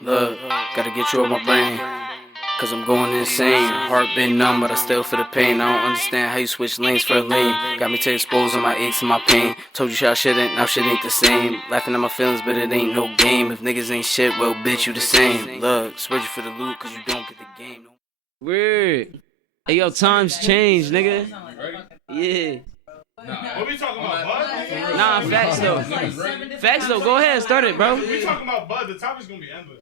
Look, gotta get you off my brain, cause I'm going insane. Heart been numb, but I still feel the pain. I don't understand how you switch lanes for a lane. Got me to exposing my aches and my pain. Told you shit shouldn't, now shit ain't the same. Laughing at my feelings, but it ain't no game. If niggas ain't shit, well bitch, you the same. Look, spread you for the loot, cause you don't get the game. Weird. Hey yo, times change, nigga. Yeah. What we talking about, Bud? Nah, facts though. Facts though, go ahead, start it, bro. We talking about Bud, the topic's gonna be endless.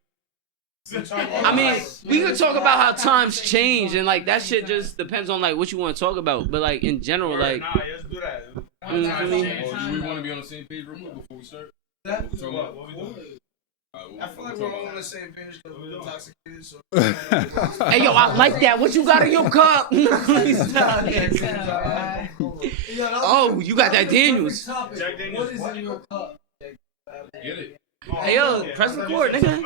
I mean, we could talk about how times change and like that shit just depends on like what you want to talk about. But like in general, like Nah, let's do that. Do we want to be on the same page real quick before we start? What we doing? I feel like we're all on the same page because we're intoxicated. So. hey yo, I like that. What you got in your cup? Please stop. Oh, you got that Daniels. Jack Daniels. What is in your cup? Get it. Hey yo, press record, nigga.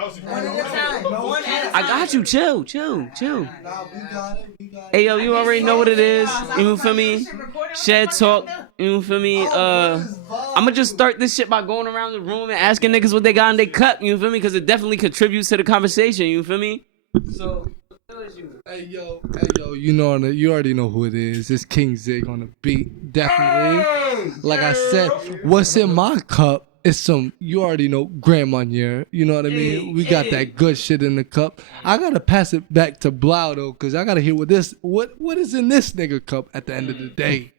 I got you. Chill. Nah, we got it. Hey yo, you already know what it is. You feel me? Shed talk. You feel me? I'ma just start this shit by going around the room and asking niggas what they got in their cup. You feel me? Because it definitely contributes to the conversation. You feel me? So. Hey yo, you already know who it is. It's Kingzig on the beat, definitely. Like I said, what's in my cup is some, you already know, Grand Marnier. You know what I mean? We got that good shit in the cup. I gotta pass it back to Blou though, cause I gotta hear what is in this nigga cup at the end of the day.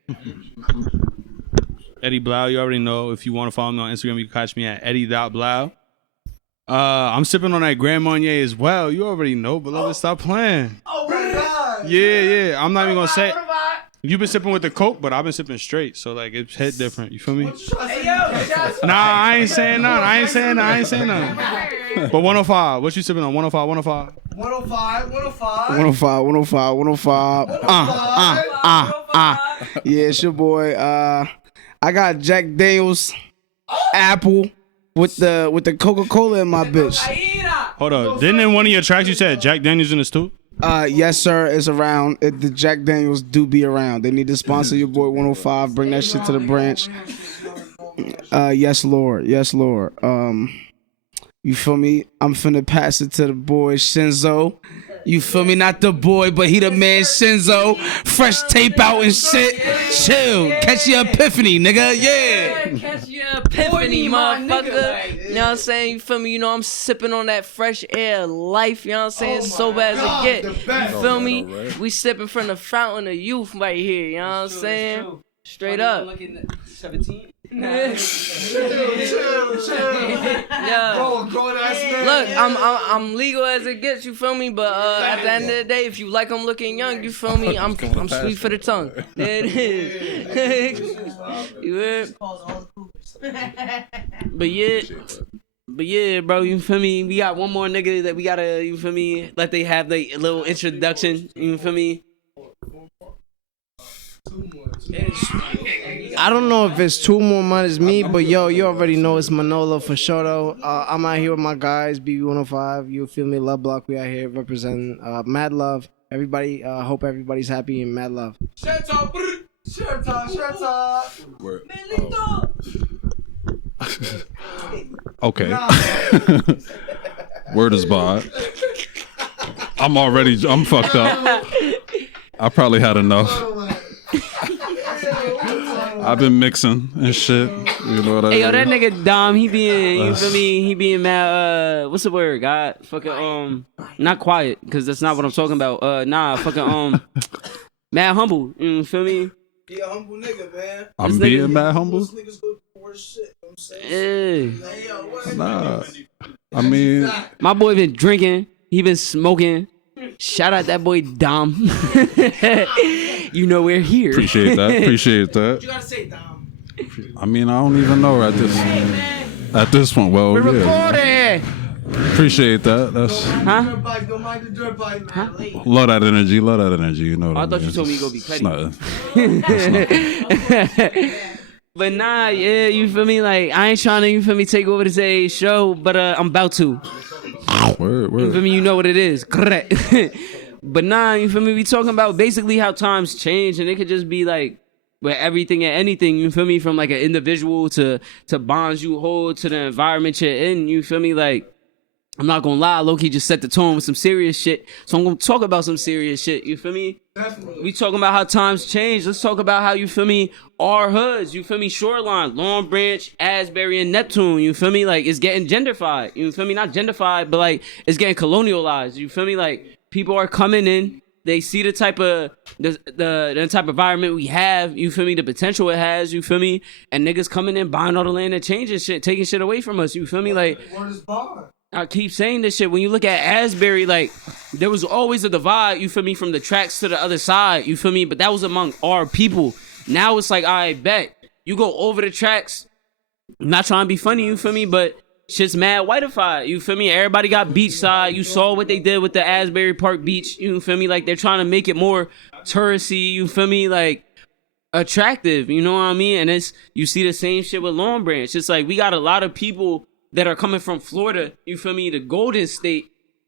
Eddie Blou, you already know. If you want to follow me on Instagram, you can catch me at eddie.blou. I'm sipping on that Grand Marnier as well. You already know, beloved. Stop playing. Oh my god! Yeah. I'm not even gonna say. You've been sipping with the Coke, but I've been sipping straight. So like it's hit different. You feel me? Nah, I ain't saying nothing. But 105. What you sipping on? 105. 105. Yeah, it's your boy. I got Jack Daniels Apple with the Coca-Cola in my bitch. Hold up. Didn't in one of your tracks you said Jack Daniels in this too? Yes, sir. It's around. The Jack Daniels do be around. They need to sponsor your boy 105. Bring that shit to the branch. Yes, Lord. You feel me? I'm finna pass it to the boy Shinzo. You feel me? Not the boy, but he the man Shinzo. Fresh tape out and shit. Chill. Catch your epiphany, nigga. Yeah. Catch your epiphany, motherfucker. You know what I'm saying? You feel me? You know I'm sipping on that fresh air life. You know what I'm saying? So bad as it get. You feel me? We sipping from the fountain of youth right here. You know what I'm saying? Straight up. 17. Chill. Yeah. Look, I'm legal as it gets, you feel me? But at the end of the day, if you like I'm looking young, you feel me? I'm sweet for the tongue. There it is. You heard? But yeah, bro, you feel me? We got one more nigga that we gotta, you feel me? Let they have their little introduction, you feel me? I don't know if it's two more minus me, but yo, you already know it's Manolo for sure though. I'm out here with my guys, BB105. You feel me? Love Block. We out here representing mad love. Everybody, hope everybody's happy and mad love. Shirt off. Okay. Word is bond. I'm fucked up. I probably had enough. I've been mixing and shit. You know what I mean? Hey, yo, that nigga Dom, he being, you feel me? He being mad, what's the word, God? Fucking, not quiet, because that's not what I'm talking about. Mad humble, you feel me? Be a humble nigga, man. I'm being mad humble? Most niggas go for shit, you know what I'm saying? Yeah. Nah. I mean, my boy been drinking, he been smoking. Shout out that boy Dom. You know we're here. appreciate that. What you gotta say, Dom? I mean, I don't even know at this point. Well, We're yeah. recording. Appreciate that. That's Dirt bike, don't mind the dirt bike, man. love that energy. You know what I thought you mean? told me you go be It's petty. But nah, yeah, you feel me? Like, I ain't trying to, you feel me, take over today's show, but I'm about to. Word. You feel me? You know what it is. Correct. But nah, you feel me? We talking about basically how times change, and it could just be like with everything and anything, you feel me, from like an individual to bonds you hold to the environment you're in, you feel me, like, I'm not gonna lie, low-key just set the tone with some serious shit, so I'm gonna talk about some serious shit, you feel me? Definitely. We talking about how times change, let's talk about how, you feel me, our hoods, you feel me, Shoreline, Long Branch, Asbury, and Neptune, you feel me, like, it's getting gentrified, you feel me, not gentrified, but like, it's getting colonialized, you feel me, like, people are coming in, they see the type of the type of environment we have, you feel me, the potential it has, you feel me, and niggas coming in, buying all the land and changing shit, taking shit away from us, you feel me, like, I keep saying this shit, when you look at Asbury, like, there was always a divide, you feel me, from the tracks to the other side, you feel me, but that was among our people. Now it's like, I bet, you go over the tracks, I'm not trying to be funny, you feel me, but shit's mad whiteified, you feel me? Everybody got beachside. You saw what they did with the Asbury Park Beach, you feel me? Like, they're trying to make it more touristy, you feel me? Like, attractive, you know what I mean? And it's, you see the same shit with Long Branch. It's like, we got a lot of people that are coming from Florida, you feel me? The Golden State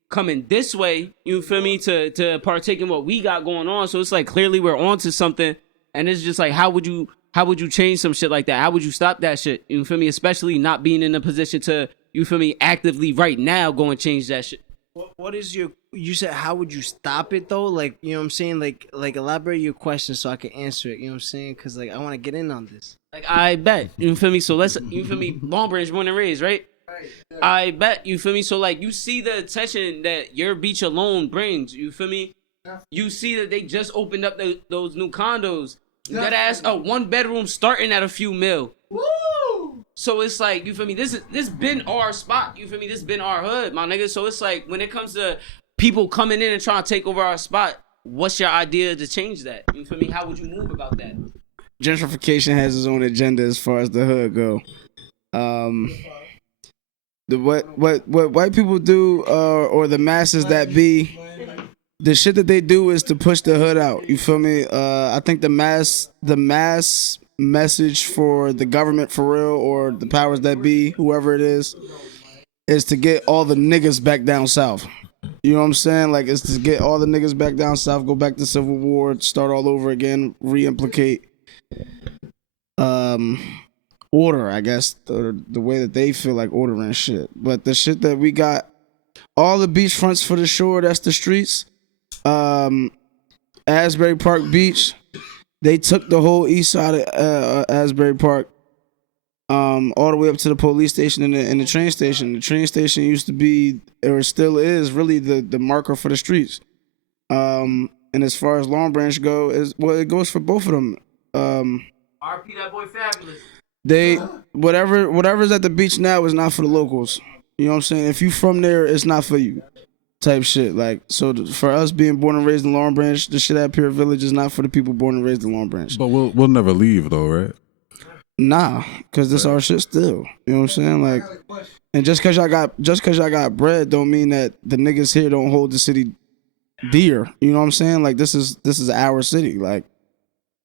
coming this way, you feel me? To partake in what we got going on. So it's like, clearly we're onto something. And it's just like, how would you change some shit like that? How would you stop that shit? You feel me? Especially not being in a position to, you feel me, actively right now go and change that shit. What is you said, how would you stop it though? Like, you know what I'm saying? Like elaborate your question so I can answer it, you know what I'm saying? Cause like, I want to get in on this. Like, I bet, you feel me? So let's, you feel me, Long Branch, born and raised, right? I bet, you feel me? So like, you see the attention that your beach alone brings, you feel me? You see that they just opened up those new condos. That ass a 1-bedroom starting at a few mil. Woo! So it's like, you feel me? This been our spot. You feel me? This been our hood, my nigga. So it's like, when it comes to people coming in and trying to take over our spot, what's your idea to change that? You feel me? How would you move about that? Gentrification has its own agenda as far as the hood go. What white people do, or the masses that be, the shit that they do is to push the hood out. You feel me? I think the mass message for the government for real, or the powers that be, whoever it is to get all the niggas back down south. You know what I'm saying? Like, it's to get all the niggas back down south, go back to Civil War, start all over again, re-implicate order, I guess, the way that they feel like ordering shit. But the shit that we got, all the beachfronts for the shore, that's the streets. Asbury Park Beach, they took the whole east side of Asbury Park, all the way up to the police station and the train station. The train station used to be, or still is, really the marker for the streets. And as far as Long Branch go, it goes for both of them. RP that boy Fabulous. They whatever's at the beach now is not for the locals. You know what I'm saying? If you from there, it's not for you. Type shit. Like, so for us being born and raised in Long Branch, the shit at Pier Village is not for the people born and raised in Long Branch. But we'll never leave though, right? Nah, cause this our shit still. You know what I'm saying? Like, and just cause y'all got bread don't mean that the niggas here don't hold the city dear. You know what I'm saying? Like, this is our city. Like,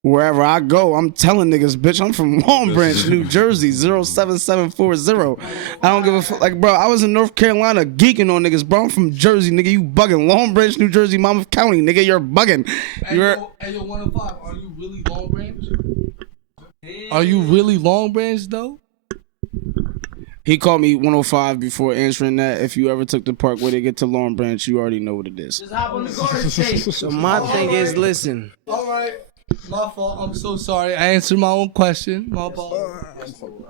wherever I go, I'm telling niggas, bitch, I'm from Long Branch, New Jersey, 07740. I don't give a fuck. Like, bro, I was in North Carolina geeking on niggas, bro. I'm from Jersey, nigga. You bugging. Long Branch, New Jersey, Monmouth County, nigga. You're bugging. Hey, yo, 105, are you really Long Branch? Are you really Long Branch, though? He called me 105 before answering that. If you ever took the parkway to get to Long Branch, you already know what it is. Just hop on the Garden State. So my thing is, listen. All right. My fault. I'm so sorry. I answered my own question. My fault.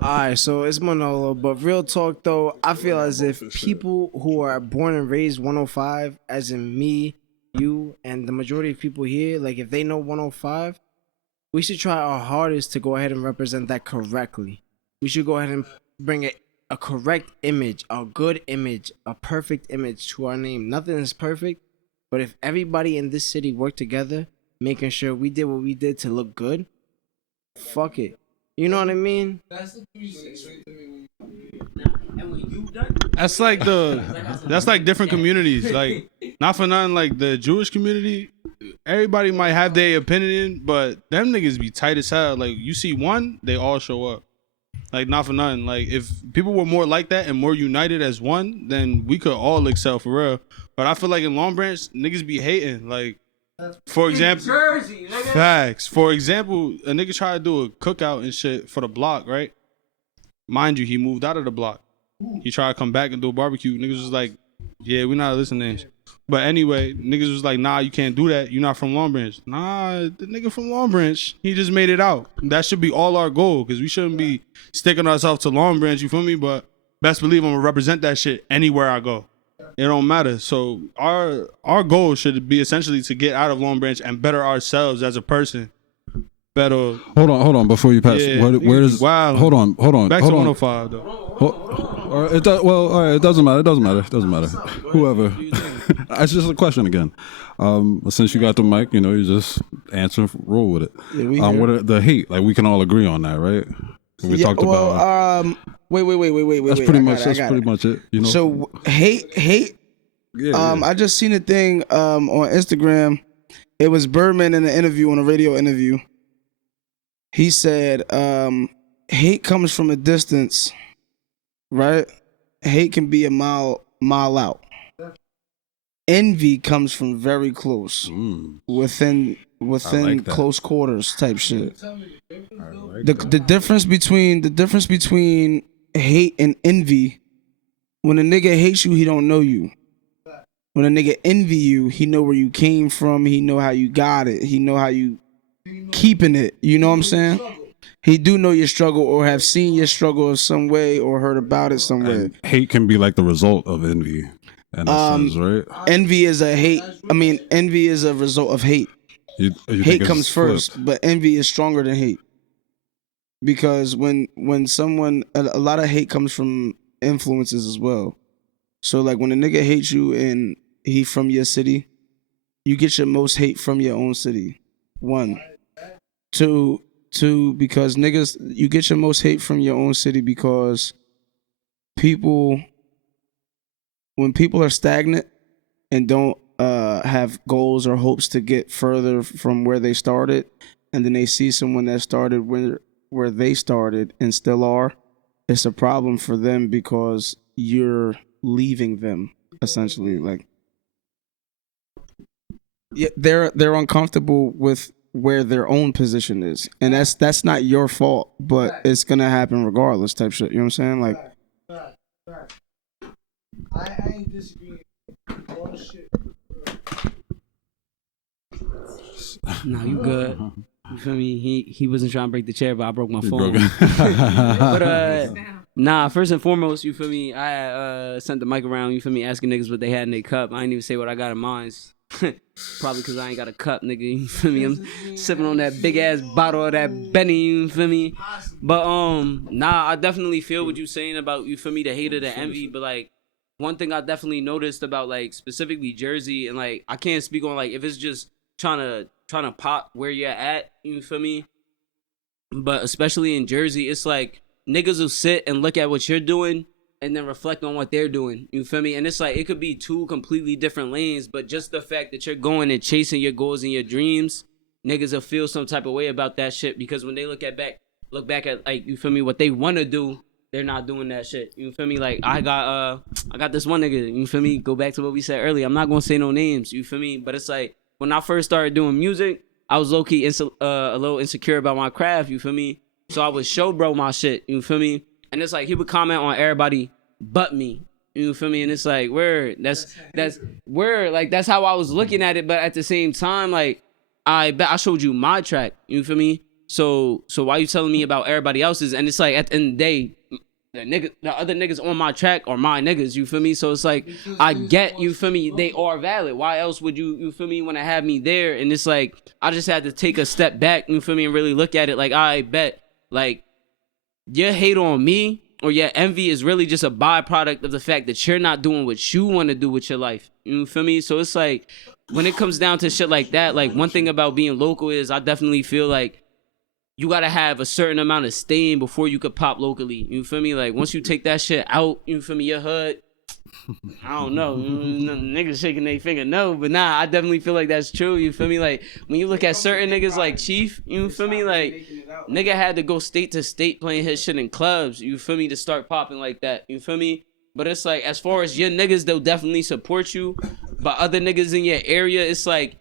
Alright, so it's Manolo, but real talk though, I feel as if people who are born and raised 105, as in me, you, and the majority of people here, like, if they know 105, we should try our hardest to go ahead and represent that correctly. We should go ahead and bring a correct image, a good image, a perfect image to our name. Nothing is perfect, but if everybody in this city worked together, making sure we did what we did to look good, fuck it. You know what I mean? That's the 3-6 right there. That's like different communities. Like, not for nothing, like the Jewish community, everybody might have their opinion, but them niggas be tight as hell. Like, you see one, they all show up. Like, not for nothing. Like, if people were more like that and more united as one, then we could all excel for real. But I feel like in Long Branch, niggas be hating. Like, For example, Jersey, nigga. facts. For example, a nigga tried to do a cookout and shit for the block, right? Mind you, he moved out of the block. He tried to come back and do a barbecue. Niggas was like, yeah, we not listening. But anyway, niggas was like, nah, you can't do that. You not from Long Branch. Nah, the nigga from Long Branch, he just made it out. That should be all our goal, because we shouldn't be sticking ourselves to Long Branch, you feel me? But best believe I'm gonna represent that shit anywhere I go. It don't matter. So our goal should be essentially to get out of Long Branch and better ourselves as a person. Better. Hold on, before you pass. Yeah, Where does? wow. Hold on. Back hold to on. 105 though. All right, it doesn't matter. It doesn't matter. Whoever. It's just a question again. Since you got the mic, you just answer, roll with it. Yeah, what are the hate? Like, we can all agree on that, right? We talked about. Wait. That's pretty much it. So hate. Yeah. I just seen a thing on Instagram. It was Birdman in an interview, on a radio interview. He said, hate comes from a distance, right? Hate can be a mile out. Envy comes from very close, within like that. close quarters type shit. The difference between hate and envy, when a nigga hates you, he don't know you. When a nigga envy you, he know where you came from, he know how you got it, he know how you keeping it. You know what I'm saying? He do know your struggle, or have seen your struggle in some way, or heard about it some way. And hate can be like the result of envy, in a sense, right? Envy is envy is a result of hate. You Hate comes first, but envy is stronger than hate. Because when someone, a lot of hate comes from influences as well. So like when a nigga hates you and he from your city, you get your most hate from your own city. 1. 2, because niggas, you get your most hate from your own city because when people are stagnant and don't have goals or hopes to get further from where they started, and then they see someone that started where they started and still are, it's a problem for them because you're leaving them, essentially. Like, yeah, they're uncomfortable with where their own position is, and that's not your fault, but it's gonna happen regardless, type shit. You know what I'm saying? Like, I ain't disagreeing. Bullshit. Nah, you good. You feel me? He wasn't trying to break the chair, but I broke my phone. broke But nah, first and foremost, you feel me? I sent the mic around, you feel me, asking niggas what they had in their cup. I ain't even say what I got in mine. Probably because I ain't got a cup, nigga. You feel me? I'm sipping on that big ass bottle of that Benny. You feel me? But nah, I definitely feel what you saying about, you feel me, the hate or the envy. But like, one thing I definitely noticed about like specifically Jersey, and like I can't speak on like if it's just trying to pop where you're at. You feel me? But especially in Jersey, it's like niggas will sit and look at what you're doing and then reflect on what they're doing. You feel me? And it's like, it could be two completely different lanes, but just the fact that you're going and chasing your goals and your dreams, niggas will feel some type of way about that shit, because when they look back at like, you feel me, what they want to do, they're not doing that shit. You feel me? Like, I got this one nigga, you feel me? Go back to what we said earlier. I'm not going to say no names, you feel me? But it's like, when I first started doing music, I was low-key a little insecure about my craft, you feel me? So I would show bro my shit, you feel me? And it's like, he would comment on everybody but me, you feel me? And it's like, word, that's word, like, that's how I was looking at it. But at the same time, like, I showed you my track, you feel me? So why you telling me about everybody else's? And it's like, at the end of the day, the other niggas on my track are my niggas, you feel me? So it's like, I get, you feel me, they are valid. Why else would you feel me, want to have me there? And it's like, I just had to take a step back, you feel me, and really look at it like, I bet, like, your hate on me or your envy is really just a byproduct of the fact that you're not doing what you want to do with your life, you feel me? So it's like, when it comes down to shit like that, like, one thing about being local is I definitely feel like you gotta have a certain amount of staying before you could pop locally. You feel me? Like, once you take that shit out, you feel me, your hood, I don't know. Niggas shaking their finger, no. But nah, I definitely feel like that's true. You feel me? Like, when you look at certain niggas like Chief, you feel me? Like, nigga had to go state to state playing his shit in clubs, you feel me, to start popping like that. You feel me? But it's like, as far as your niggas, they'll definitely support you. But other niggas in your area, it's like,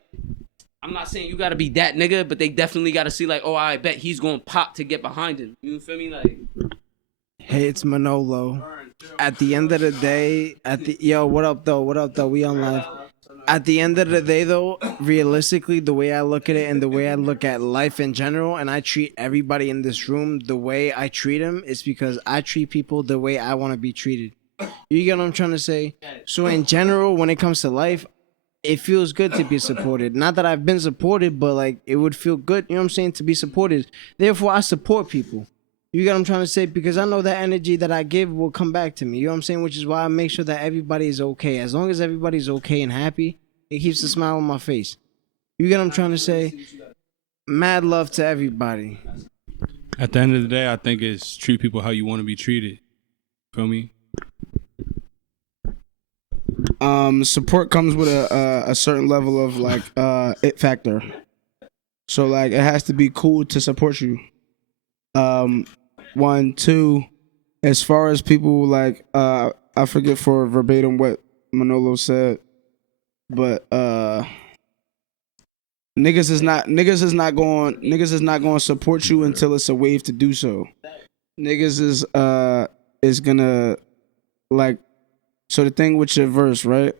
I'm not saying you gotta be that nigga, but they definitely gotta see like, oh, I bet he's gonna pop to get behind him. You feel me? Like, Hey, it's Manolo. At the end of the day, yo, what up though? What up though? We on live. At the end of the day though, realistically, the way I look at it and the way I look at life in general, and I treat everybody in this room the way I treat them, is because I treat people the way I want to be treated. You get what I'm trying to say? So in general, when it comes to life, it feels good to be supported. Not that I've been supported, but like it would feel good, you know what I'm saying, to be supported. Therefore, I support people. You get what I'm trying to say? Because I know that energy that I give will come back to me. You know what I'm saying? Which is why I make sure that everybody is okay. As long as everybody's okay and happy, it keeps a smile on my face. You get what I'm trying to say? Mad love to everybody. At the end of the day, I think it's treat people how you want to be treated. Feel me? Support comes with a certain level of like it factor. So like it has to be cool to support you. One, two, as far as people like I forget for verbatim what Manolo said, but niggas is not going to support you until it's a wave to do so. Niggas is gonna like. So the thing with your verse, right?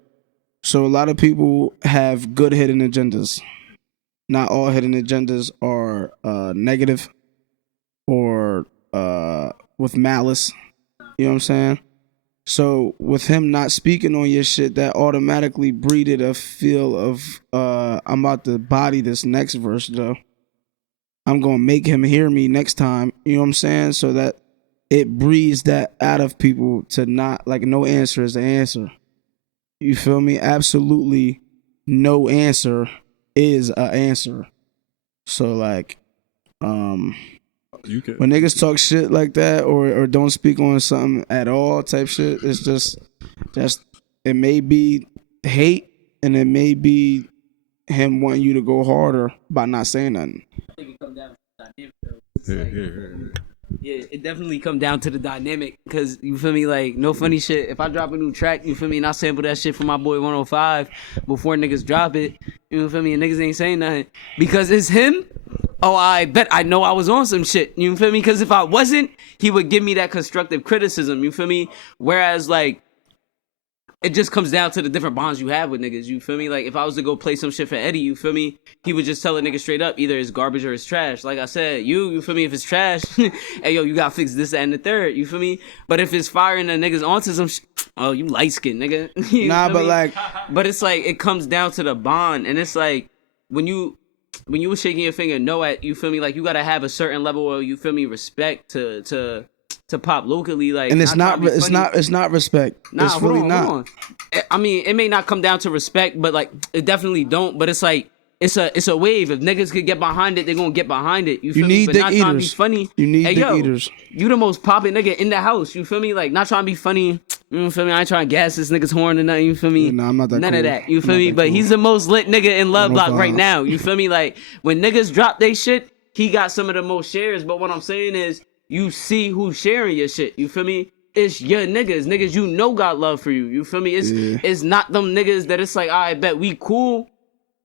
So a lot of people have good hidden agendas. Not all hidden agendas are negative or with malice. You know what I'm saying? So with him not speaking on your shit, that automatically breeded a feel of I'm about to body this next verse though. I'm gonna make him hear me next time. You know what I'm saying? So that it breeds that out of people to not, like, no answer is the answer. You feel me? Absolutely no answer is an answer. So, like, when niggas talk shit like that or don't speak on something at all type shit, it's just it may be hate and it may be him wanting you to go harder by not saying nothing. Yeah, it definitely come down to the dynamic, cause you feel me, like, no funny shit. If I drop a new track, you feel me, and I sample that shit from my boy 105 before niggas drop it, you feel me, and niggas ain't saying nothing because it's him. Oh, I bet I know I was on some shit. You feel me? Because if I wasn't, he would give me that constructive criticism. You feel me? Whereas, like, it just comes down to the different bonds you have with niggas. You feel me? Like, if I was to go play some shit for Eddie, you feel me? He would just tell a nigga straight up, either it's garbage or it's trash. Like I said, you feel me? If it's trash, hey, yo, you gotta fix this, that, and the third. You feel me? But if it's firing the niggas onto some oh, you light skinned, nigga. Nah, but me? like... But it's like, it comes down to the bond. And it's like, when you were shaking your finger no at, you feel me? Like, you gotta have a certain level of, you feel me, respect to pop locally, like, and it's not respect. Nah, it's really not. I mean, it may not come down to respect, but like, it definitely don't. But it's like, it's a wave. If niggas could get behind it, they're gonna get behind it. You feel me? Need But dick not eaters. trying to be funny. You need hey, dick yo, eaters. You the most popping nigga in the house. You feel me? Like, not trying to be funny. You feel me? I ain't trying to gas this nigga's horn or nothing. You feel me? Nah, I'm not that None cool. of that. You feel me? But he's the most lit nigga in Love Block right now. You feel me? Like, when niggas drop they shit, he got some of the most shares. But what I'm saying is, you see who's sharing your shit. You feel me? It's your niggas you know got love for you. You feel me? It's not them niggas that it's like, I bet we cool.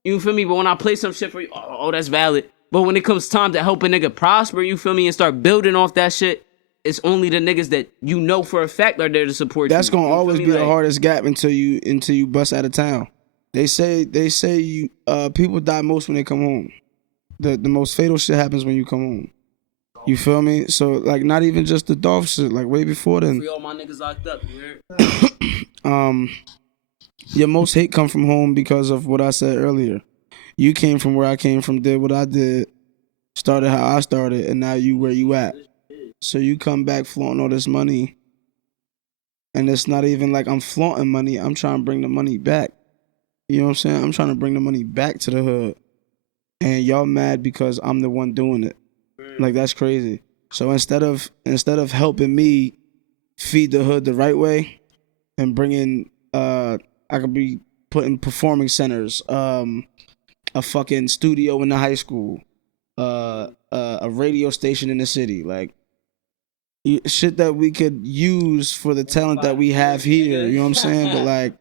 You feel me? But when I play some shit for you, oh, that's valid. But when it comes time to help a nigga prosper, you feel me, and start building off that shit, it's only the niggas that you know for a fact are there to support you. That's gonna always be like, the hardest gap until you bust out of town. They say you people die most when they come home. The most fatal shit happens when you come home. You feel me? So, like, not even just the Dolph shit, like, way before then. Free all my niggas locked up, you heard? Your most hate come from home because of what I said earlier. You came from where I came from, did what I did, started how I started, and now you where you at. So you come back flaunting all this money, and it's not even like I'm flaunting money. I'm trying to bring the money back. You know what I'm saying? I'm trying to bring the money back to the hood. And y'all mad because I'm the one doing it. Like, that's crazy. So instead of helping me feed the hood the right way and bringing, I could be putting performing centers, a fucking studio in the high school, a radio station in the city, like, shit that we could use for the talent that we have here. You know what I'm saying? But like,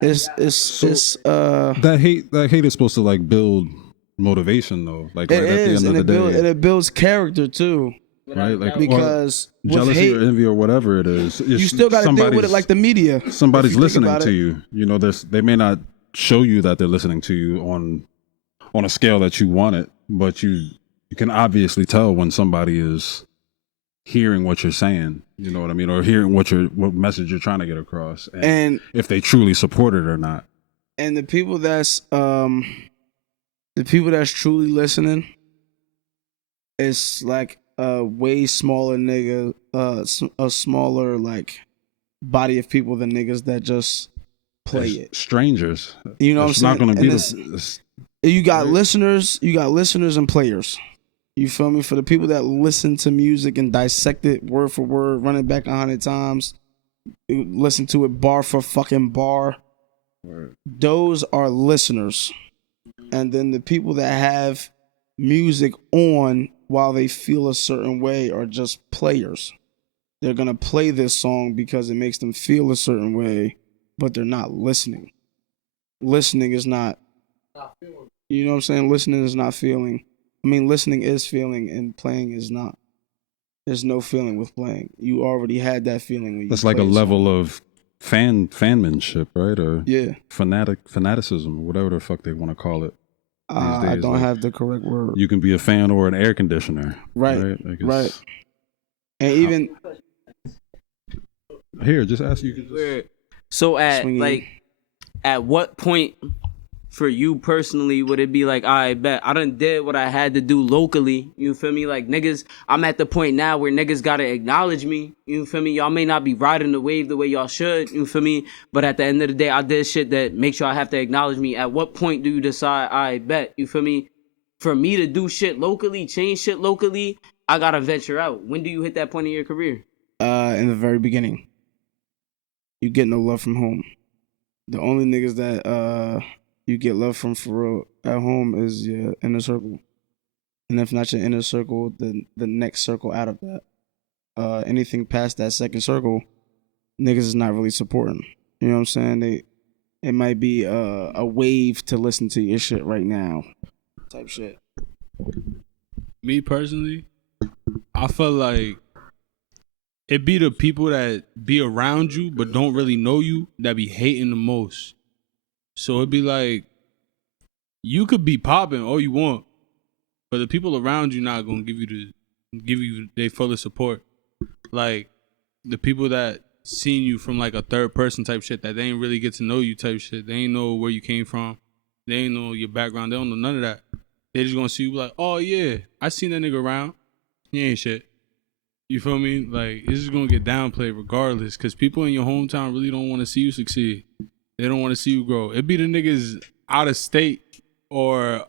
That hate is supposed to like build motivation though. Like right it at the is, end and of the day, it builds character too. right? Like Because or with jealousy hate, or envy or whatever it is, you still got to deal with it like the media. Somebody's if you think listening about to it. you. You know, they may not show you that they're listening to you on a scale that you want it, but you can obviously tell when somebody is hearing what you're saying. You know what I mean, or hearing what message you're trying to get across, and if they truly support it or not. And the people that's truly listening, it's like a way smaller nigga, a smaller like body of people than niggas that just play it. Strangers. You know it's what I'm saying? Not going And to be you got listeners and players. You feel me? For the people that listen to music and dissect it word for word, run it back 100 times, listen to it bar for fucking bar. Those are listeners. And then the people that have music on while they feel a certain way are just players. They're going to play this song because it makes them feel a certain way, but they're not listening. Listening is not, you know what I'm saying? Listening is not feeling. I mean, listening is feeling and playing is not. There's no feeling with playing. You already had that feeling when you That's like a level of fanmanship, right? Or fanaticism, or whatever the fuck they want to call it. I don't like, have the correct word. You can be a fan or an air conditioner. Right. Like right. And even here, just ask you. So at what point for you personally would it be like, I bet I done did what I had to do locally, you feel me? Like niggas, I'm at the point now where niggas gotta acknowledge me, you feel me? Y'all may not be riding the wave the way y'all should, you feel me? But at the end of the day, I did shit that makes y'all have to acknowledge me. At what point do you decide, I bet, you feel me? For me to do shit locally, change shit locally, I gotta venture out. When do you hit that point in your career? In the very beginning. You get no love from home. The only niggas that you get love from for real at home is your inner circle. And if not your inner circle, then the next circle out of that. Anything past that second circle, niggas is not really supporting. You know what I'm saying? It might be a wave to listen to your shit right now. Type shit. Me personally, I feel like it be the people that be around you but don't really know you that be hating the most. So it'd be like, you could be popping all you want, but the people around you not gonna give you their fullest support. Like the people that seen you from like a third person type shit, that they ain't really get to know you type shit. They ain't know where you came from. They ain't know your background. They don't know none of that. They just gonna see you like, oh yeah, I seen that nigga around. He ain't shit. You feel me? Like, it's just gonna get downplayed regardless, because people in your hometown really don't want to see you succeed. They don't want to see you grow. It be the niggas out of state or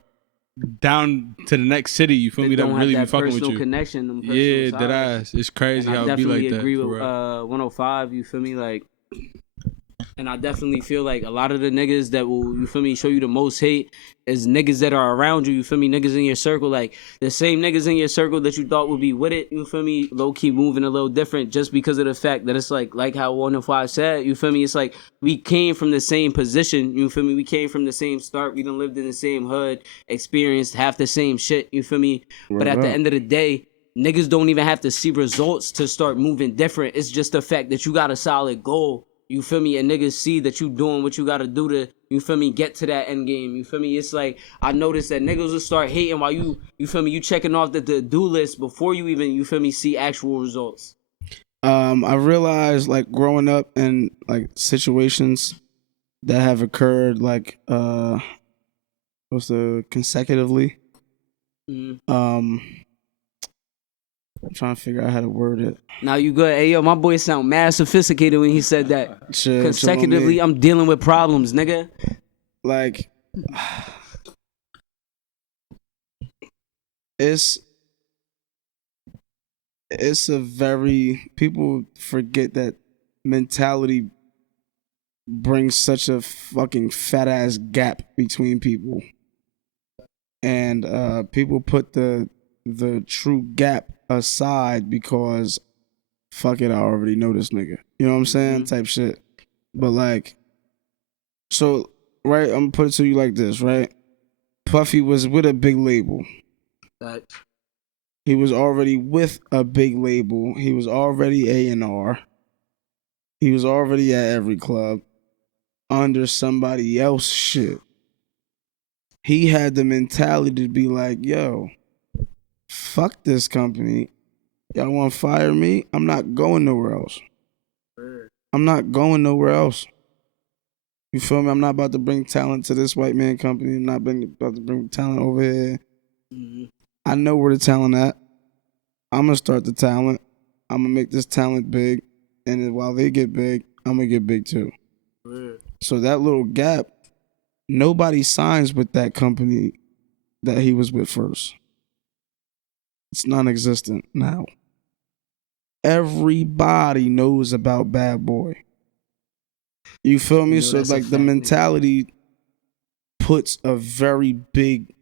down to the next city, you feel me, that really be fucking with you. Connection, them yeah, that ass. It's crazy how it be like that. I definitely agree with 105, you feel me? Like, and I definitely feel like a lot of the niggas that will, you feel me, show you the most hate is niggas that are around you, you feel me, niggas in your circle, like the same niggas in your circle that you thought would be with it, you feel me, low-key moving a little different just because of the fact that it's like how 105 said, you feel me, it's like we came from the same position, you feel me, we came from the same start, we done lived in the same hood, experienced half the same shit, you feel me, but at the end of the day, niggas don't even have to see results to start moving different. It's just the fact that you got a solid goal. You feel me? And niggas see that you doing what you gotta do to, you feel me, get to that end game. You feel me? It's like, I noticed that niggas will start hating while you feel me, you checking off the to-do list before you even, you feel me, see actual results. I realized, like, growing up in, like, situations that have occurred, like, consecutively. I'm trying to figure out how to word it. Now you good. Hey, yo, my boy sound mad sophisticated when he said that. Consecutively, I'm dealing with problems, nigga. Like, it's a very, people forget that mentality brings such a fucking fat ass gap between people. And people put the true gap aside because fuck it, I already know this nigga. You know what I'm saying? Type shit. But like, So, right, I'm gonna put it to you like this, right? Puffy was with a big label. He was already with a big label. He was already A&R. He was already at every club under somebody else's shit. He had the mentality to be like, yo, fuck this company. Y'all want to fire me? I'm not going nowhere else. I'm not going nowhere else. You feel me? I'm not about to bring talent to this white man company. I'm not about to bring talent over here. Mm-hmm. I know where the talent at. I'm going to start the talent. I'm going to make this talent big. And then while they get big, I'm going to get big too. So that little gap, nobody signs with that company that he was with first. It's non-existent now. Everybody knows about Bad Boy. You feel me? So like the mentality puts a very big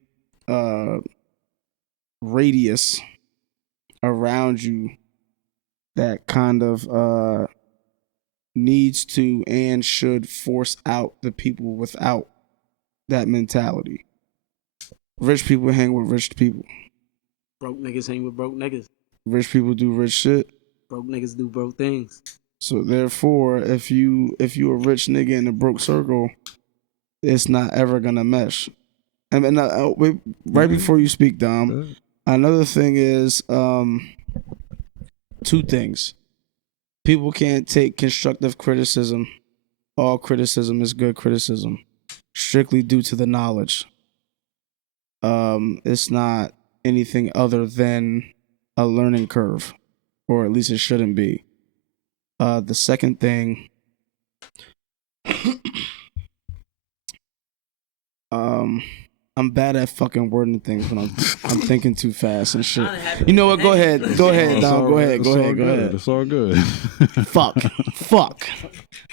radius around you that kind of needs to and should force out the people without that mentality. Rich people hang with rich people. Broke niggas hang with broke niggas. Rich people do rich shit. Broke niggas do broke things. So therefore, if you a rich nigga in a broke circle, it's not ever gonna mesh. And right before you speak, Dom, another thing is two things. People can't take constructive criticism. All criticism is good criticism, strictly due to the knowledge. It's not anything other than a learning curve, or at least it shouldn't be. The second thing, I'm bad at fucking wording things when I'm thinking too fast and shit. You know what? Go ahead, Dom. Go ahead. It's all good. Fuck.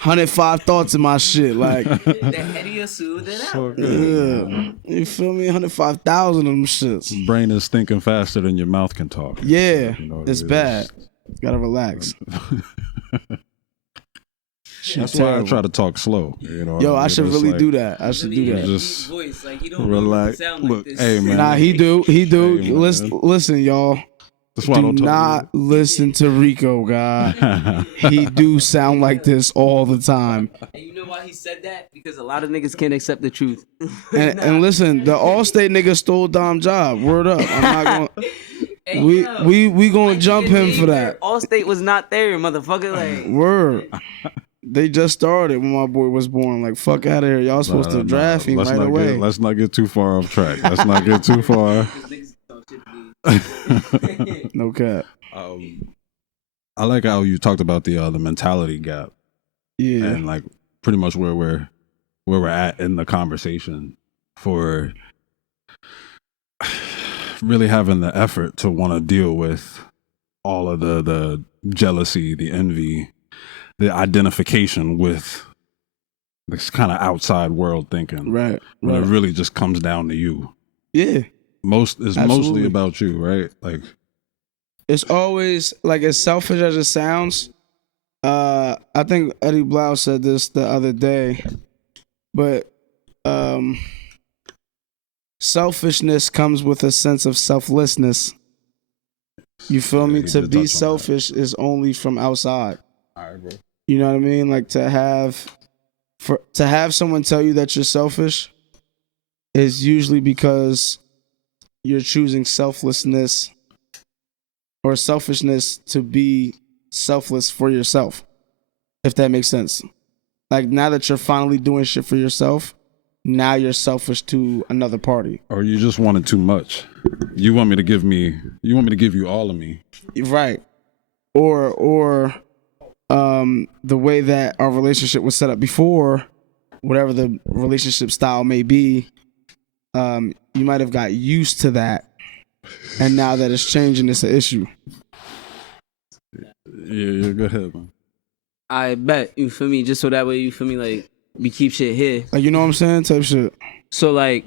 105 thoughts in my shit. Like, The headier soothe it out. yeah. You feel me? 105,000 of them shits. Brain is thinking faster than your mouth can talk. Yeah, You know what it's it is. bad. Gotta relax. That's why I try to talk slow. You know, Yo, I It's should really like, do that. I should do that. Just Voice, like, he don't relax. sound like Look, this. hey man. Nah, he do. Hey, man. Listen, y'all. That's why I Do don't talk. not listen to RICO, God. He do sound like this all the time. And you know why he said that? Because a lot of niggas can't accept the truth. And listen, the Allstate nigga stole Dom's job. Word up. I'm not going. Hey, We gonna jump him for that. Allstate was not there, motherfucker. Like, Word. They just started when my boy was born. Like, fuck out of here. Y'all supposed to draft him right away. Let's not get too far off track. Let's not get too far. No cap. I like how you talked about the mentality gap. Yeah. And like pretty much where we're at in the conversation for really having the effort to want to deal with all of the jealousy, the envy, the identification with this kind of outside world thinking. Right. When it really just comes down to you. Yeah. Mostly Absolutely. about you, right? Like, it's always like, as selfish as it sounds. I think Eddie Blou said this the other day, but selfishness comes with a sense of selflessness. You feel me? he To did be touch on selfish is only from outside. all right, bro. You know what I mean? Like, to have someone tell you that you're selfish is usually because you're choosing selflessness or selfishness to be selfless for yourself, if that makes sense. Like, now that you're finally doing shit for yourself, now you're selfish to another party. Or you just wanted too much. You want me to give you all of me. Right. Or the way that our relationship was set up before, whatever the relationship style may be, you might have got used to that, and now that it's changing, it's an issue. Yeah, go ahead, man. I bet, you feel me? Just so that way, you feel me? Like, we keep shit here. Like, you know what I'm saying? Type shit. So, like,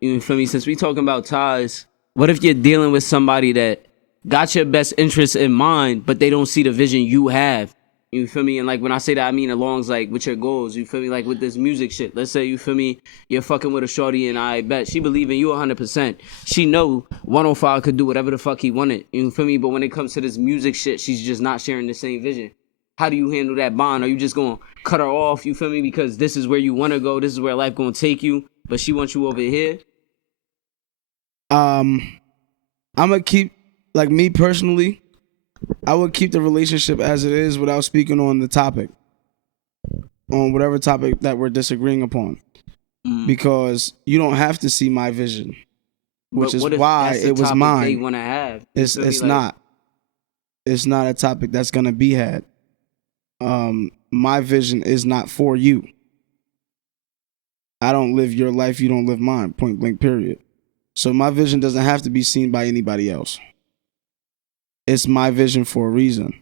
you feel me? Since we talking about ties, what if you're dealing with somebody that got your best interests in mind, but they don't see the vision you have? You feel me? And like when I say that, I mean along like with your goals. You feel me? Like with this music shit. Let's say you feel me, you're fucking with a shorty, and I bet she believe in you 100%. She know 105 could do whatever the fuck he wanted. You feel me? But when it comes to this music shit, she's just not sharing the same vision. How do you handle that bond? Are you just gonna cut her off? You feel me? Because this is where you want to go. This is where life gonna take you. But she wants you over here. I'm gonna keep, like, me personally, I would keep the relationship as it is without speaking on the topic, on whatever topic that we're disagreeing upon, because you don't have to see my vision, which is why it was mine. They want to have. It's not. It's not a topic that's gonna be had. My vision is not for you. I don't live your life. You don't live mine. Point blank. Period. So my vision doesn't have to be seen by anybody else. It's my vision for a reason.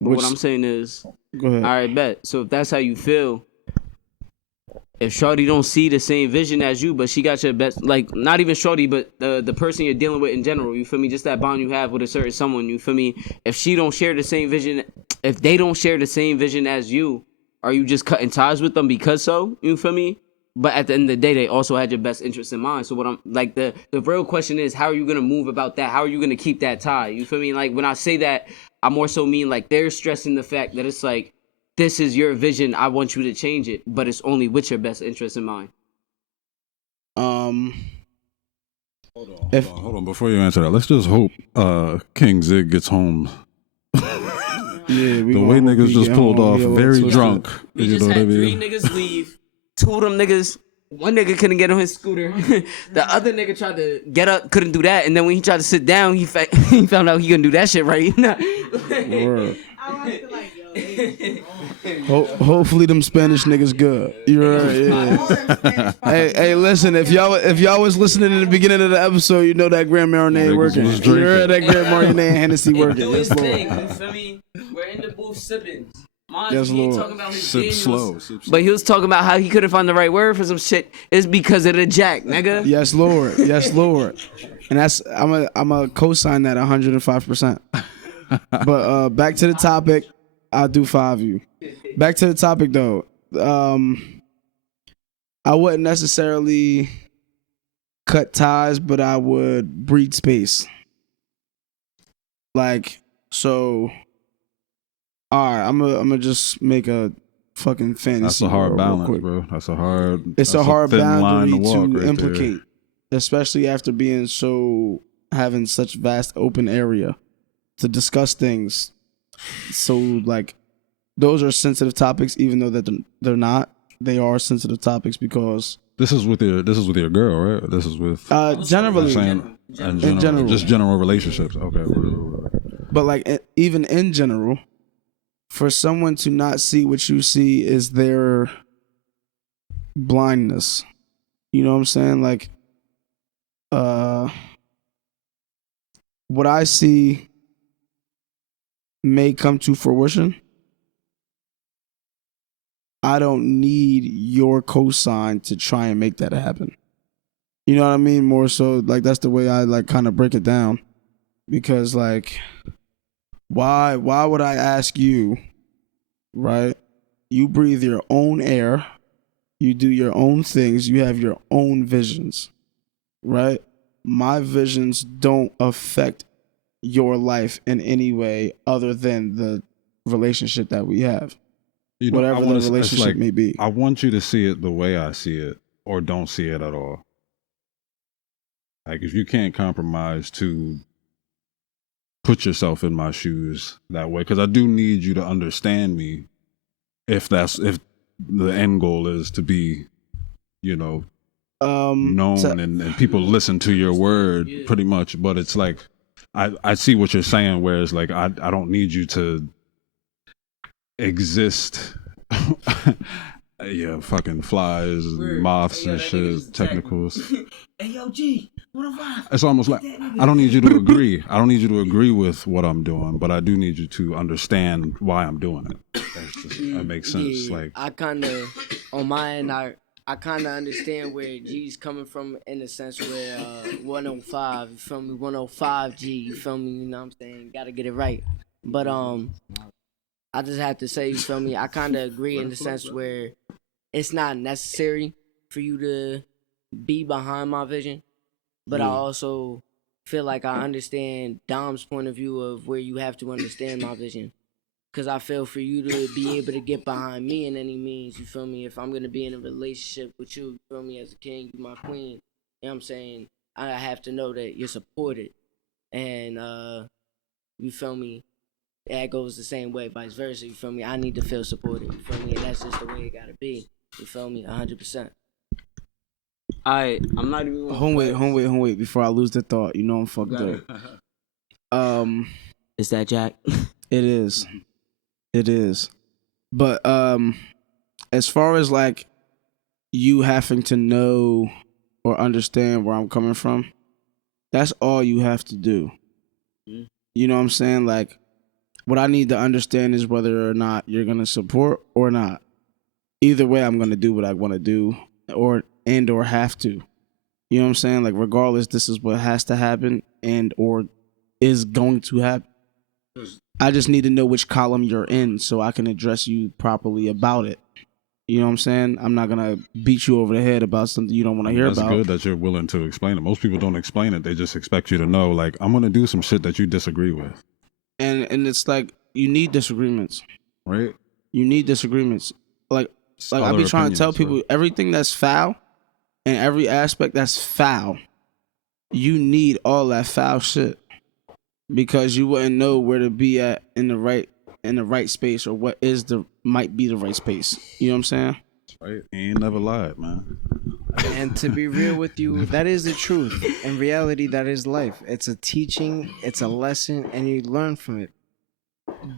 What I'm saying is, go ahead. All right, bet. So if that's how you feel, if shorty don't see the same vision as you, but she got your best, like not even shorty, but the person you're dealing with in general, you feel me? Just that bond you have with a certain someone, you feel me? If she don't share the same vision, if they don't share the same vision as you, are you just cutting ties with them because so? You feel me? But at the end of the day, they also had your best interest in mind. So what I'm like, the real question is, how are you gonna move about that? How are you gonna keep that tie? You feel me? Like when I say that, I more so mean like they're stressing the fact that it's like, this is your vision. I want you to change it, but it's only with your best interest in mind. Hold on. Before you answer that, let's just hope Kingzig gets home. Yeah, the way niggas just pulled off, very drunk. We just had 3 niggas leave. 2 of them niggas, one nigga couldn't get on his scooter. The other nigga tried to get up, couldn't do that. And then when he tried to sit down, he found out he couldn't do that shit right. Word. Hopefully them Spanish niggas good. You're right. Yeah. hey, listen. If y'all was listening in the beginning of the episode, you know that Grand Marnier working. You heard that Grand Marnier and Hennessy working. Do his thing. You feel me? We're in the booth sipping. Yes, he ain't Lord. talking about his Sip Daniels, slow. but he was talking about how he couldn't find the right word for some shit. It's because of the jack, nigga. Yes, Lord. Yes, Lord. And that's I'm a co-sign that 105%. But back to the topic. I'll do 5 of you. Back to the topic though. I wouldn't necessarily cut ties, but I would breed space. Like, so, all right, I'm gonna just make a fucking fantasy. That's a hard real balance, quick. bro. It's a hard. It's a hard thin line boundary walk to right implicate, especially after being having such vast open area to discuss things. So like, those are sensitive topics, even though that they're not. They are sensitive topics because This is with your girl, right? This is with generally, in in general, just general relationships. Okay, right. But like even in general, for someone to not see what you see is their blindness. You know what I'm saying? Like, what I see may come to fruition. I don't need your cosign to try and make that happen. You know what I mean? More so, like, that's the way I like kind of break it down. Because like, why would I ask you, right? You breathe your own air, you do your own things, you have your own visions, right? My visions don't affect your life in any way other than the relationship that we have. You know, whatever the relationship may be. I want you to see it the way I see it, or don't see it at all. Like, if you can't compromise to put yourself in my shoes that way, because I do need you to understand me. If the end goal is to be, you know, known and people listen to your word, pretty much. But it's like, I see what you're saying, whereas like I don't need you to exist. Yeah, fucking flies, moths and shit, technicals. Hey, yo, G, what about? It's almost like I don't need you to agree. I don't need you to agree with what I'm doing, but I do need you to understand why I'm doing it. That makes sense. Yeah, like, I kind of, on my end, I kind of understand where G's coming from in the sense where 105, you feel me? 105 G, you feel me? You know what I'm saying? Gotta get it right. But I just have to say, you feel me? I kind of agree in the sense where it's not necessary for you to be behind my vision, but I also feel like I understand Dom's point of view of where you have to understand my vision. Because I feel for you to be able to get behind me in any means, you feel me? If I'm going to be in a relationship with you, you feel me, as a king, you my queen, you know what I'm saying? I have to know that you're supported. And, you feel me? That goes the same way, vice versa, you feel me? I need to feel supported, you feel me? And that's just the way it got to be, you feel me? 100%. I'm not even Home wait. Before I lose the thought, you know I'm fucked up. Is that Jack? It is. But as far as like you having to know or understand where I'm coming from, that's all you have to do. You know what I'm saying? Like, what I need to understand is whether or not you're gonna support or not. Either way, I'm gonna do what I want to do, or have to. You know what I'm saying? Like, regardless, this is what has to happen or is going to happen. I just need to know which column you're in so I can address you properly about it. You know what I'm saying? I'm not gonna beat you over the head about something you don't want to hear about. That's good that you're willing to explain it. Most people don't explain it. They just expect you to know, like, I'm gonna do some shit that you disagree with. And it's like, you need disagreements. Right? You need disagreements. Like I be trying to tell people, everything that's foul and every aspect that's foul, you need all that foul shit. Because you wouldn't know where to be at in the right space, or what might be the right space. You know what I'm saying? Right. He ain't never lied, man. And to be real with you, that is the truth. In reality, that is life. It's a teaching, it's a lesson, and you learn from it.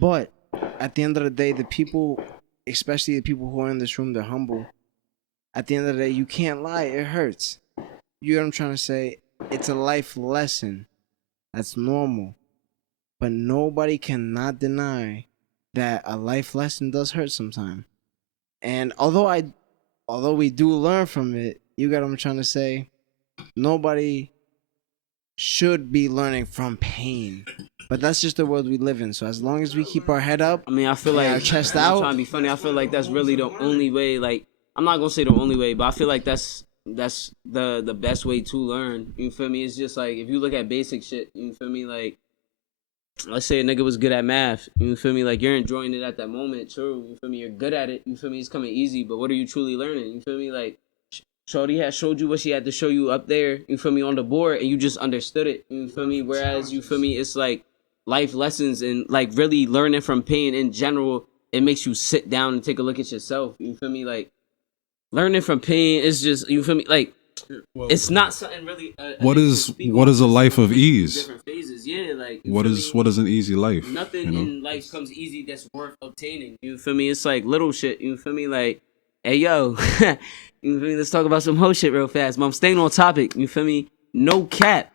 But at the end of the day, the people, especially the people who are in this room, they're humble. At the end of the day, you can't lie. It hurts. You know what I'm trying to say? It's a life lesson. That's normal. But nobody cannot deny that a life lesson does hurt sometimes. And although we do learn from it, you get what I'm trying to say? Nobody should be learning from pain. But that's just the world we live in. So as long as we keep our head up, I mean, I feel like our chest I'm out. trying to be funny. I feel like that's really the only way. Like, I'm not gonna say the only way, but I feel like that's the best way to learn. You feel me? It's just like, if you look at basic shit, you feel me? Like, let's say a nigga was good at math. You feel me? Like, you're enjoying it at that moment, true. You feel me? You're good at it. You feel me? It's coming easy. But what are you truly learning? You feel me? Like, Shorty had showed you what she had to show you up there. You feel me? On the board, and you just understood it. You feel me? Whereas, you feel me? It's like life lessons, and like really learning from pain in general. It makes you sit down and take a look at yourself. You feel me? Like, learning from pain is just, you feel me? Like, it's not something really. What is a life of ease? Different phases, yeah. Like, what is an easy life? Nothing you know? in life comes easy that's worth obtaining. You feel me? It's like little shit. You feel me? Like, hey yo, you feel me? Let's talk about some hoe shit real fast. But I'm staying on topic. You feel me? No cap.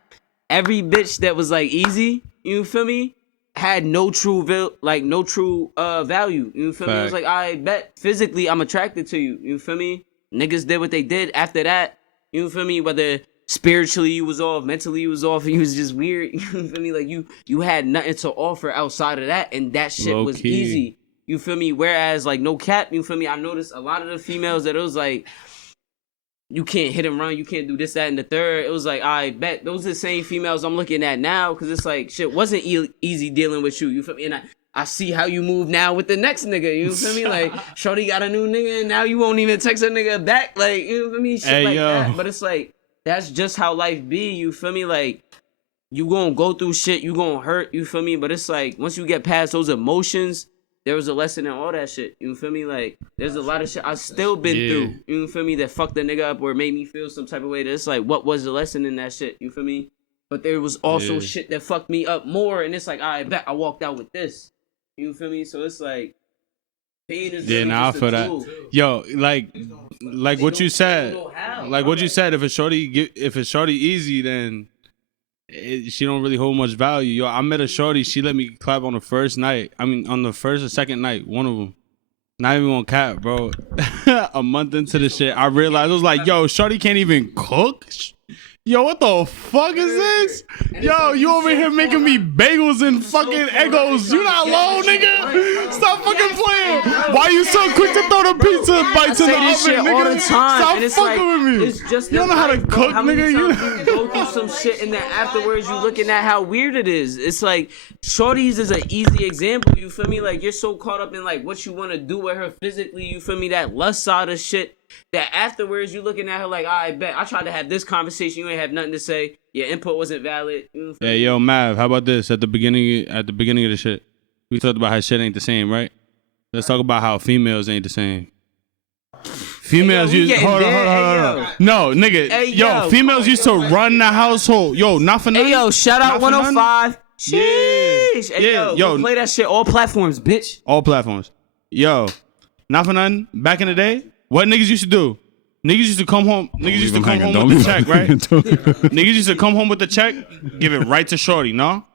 Every bitch that was like easy, you feel me, had no true value. You feel me? It was like, I bet physically I'm attracted to you. You feel me? Niggas did what they did after that. You feel me? Whether spiritually you was off, mentally you was off, and you was just weird. You feel me? Like, you had nothing to offer outside of that, and that shit was easy. You feel me? Whereas, like, no cap, you feel me? I noticed a lot of the females that it was like, you can't hit and run, you can't do this, that, and the third. It was like, I bet those are the same females I'm looking at now, because it's like, shit wasn't easy dealing with you. You feel me? And I see how you move now with the next nigga. You feel me? Like, shorty got a new nigga, and now you won't even text a nigga back. Like, you feel me? Shit like that. But it's like, that's just how life be. You feel me? Like, you gonna go through shit, you gonna hurt. You feel me? But it's like, once you get past those emotions, there was a lesson in all that shit. You feel me? Like, there's a lot of shit I still been through. You feel me? That fucked the nigga up or made me feel some type of way. That's like, what was the lesson in that shit? You feel me? But there was also shit that fucked me up more. And it's like, I bet I walked out with this. You feel me? So it's like, pain is really I just feel a that. tool. Yo, like what you said. Like what you said, if it's shorty easy, then she don't really hold much value. Yo, I met a shorty. She let me clap on the first night. I mean, on the first or second night, one of them. Not even on cap, bro. A month into the shit, I realized, I was like, yo, shorty can't even cook. Yo, what the fuck is this? Yo, you over here making me bagels and fucking Eggos. You not low, nigga? Stop fucking playing. Why you so quick to throw the pizza bites in the oven, shit nigga? all the time. Stop And it's fucking like, with me. it's just You don't know how to life, bro. cook, How many nigga. times you go through some shit and then afterwards you looking at how weird it is. It's like shorties is an easy example. You feel me? Like you're so caught up in like what you want to do with her physically. You feel me? That lust side of shit. That afterwards you looking at her like, I bet I tried to have this conversation. You ain't have nothing to say. Your input wasn't valid. You feel Hey, me? yo, Mav, how about this? At the beginning of the shit, we talked about how shit ain't the same, right? Let's talk about how females ain't the same. Females Hey, yo, we used getting hold on. there. Hey, No, nigga. Hey, yo, yo, females used to run the household. Yo, not for nothing. Hey yo, shout out Not for nothing. 105. Yeah. Sheesh. Hey, Yeah, yo, yo. play that shit all platforms, bitch. All platforms. Yo, not for nothing. Back in the day, what niggas used to do? Niggas used to come home. Niggas used to come home with the check, right? Niggas used to come home with the check, give it right to shorty, no?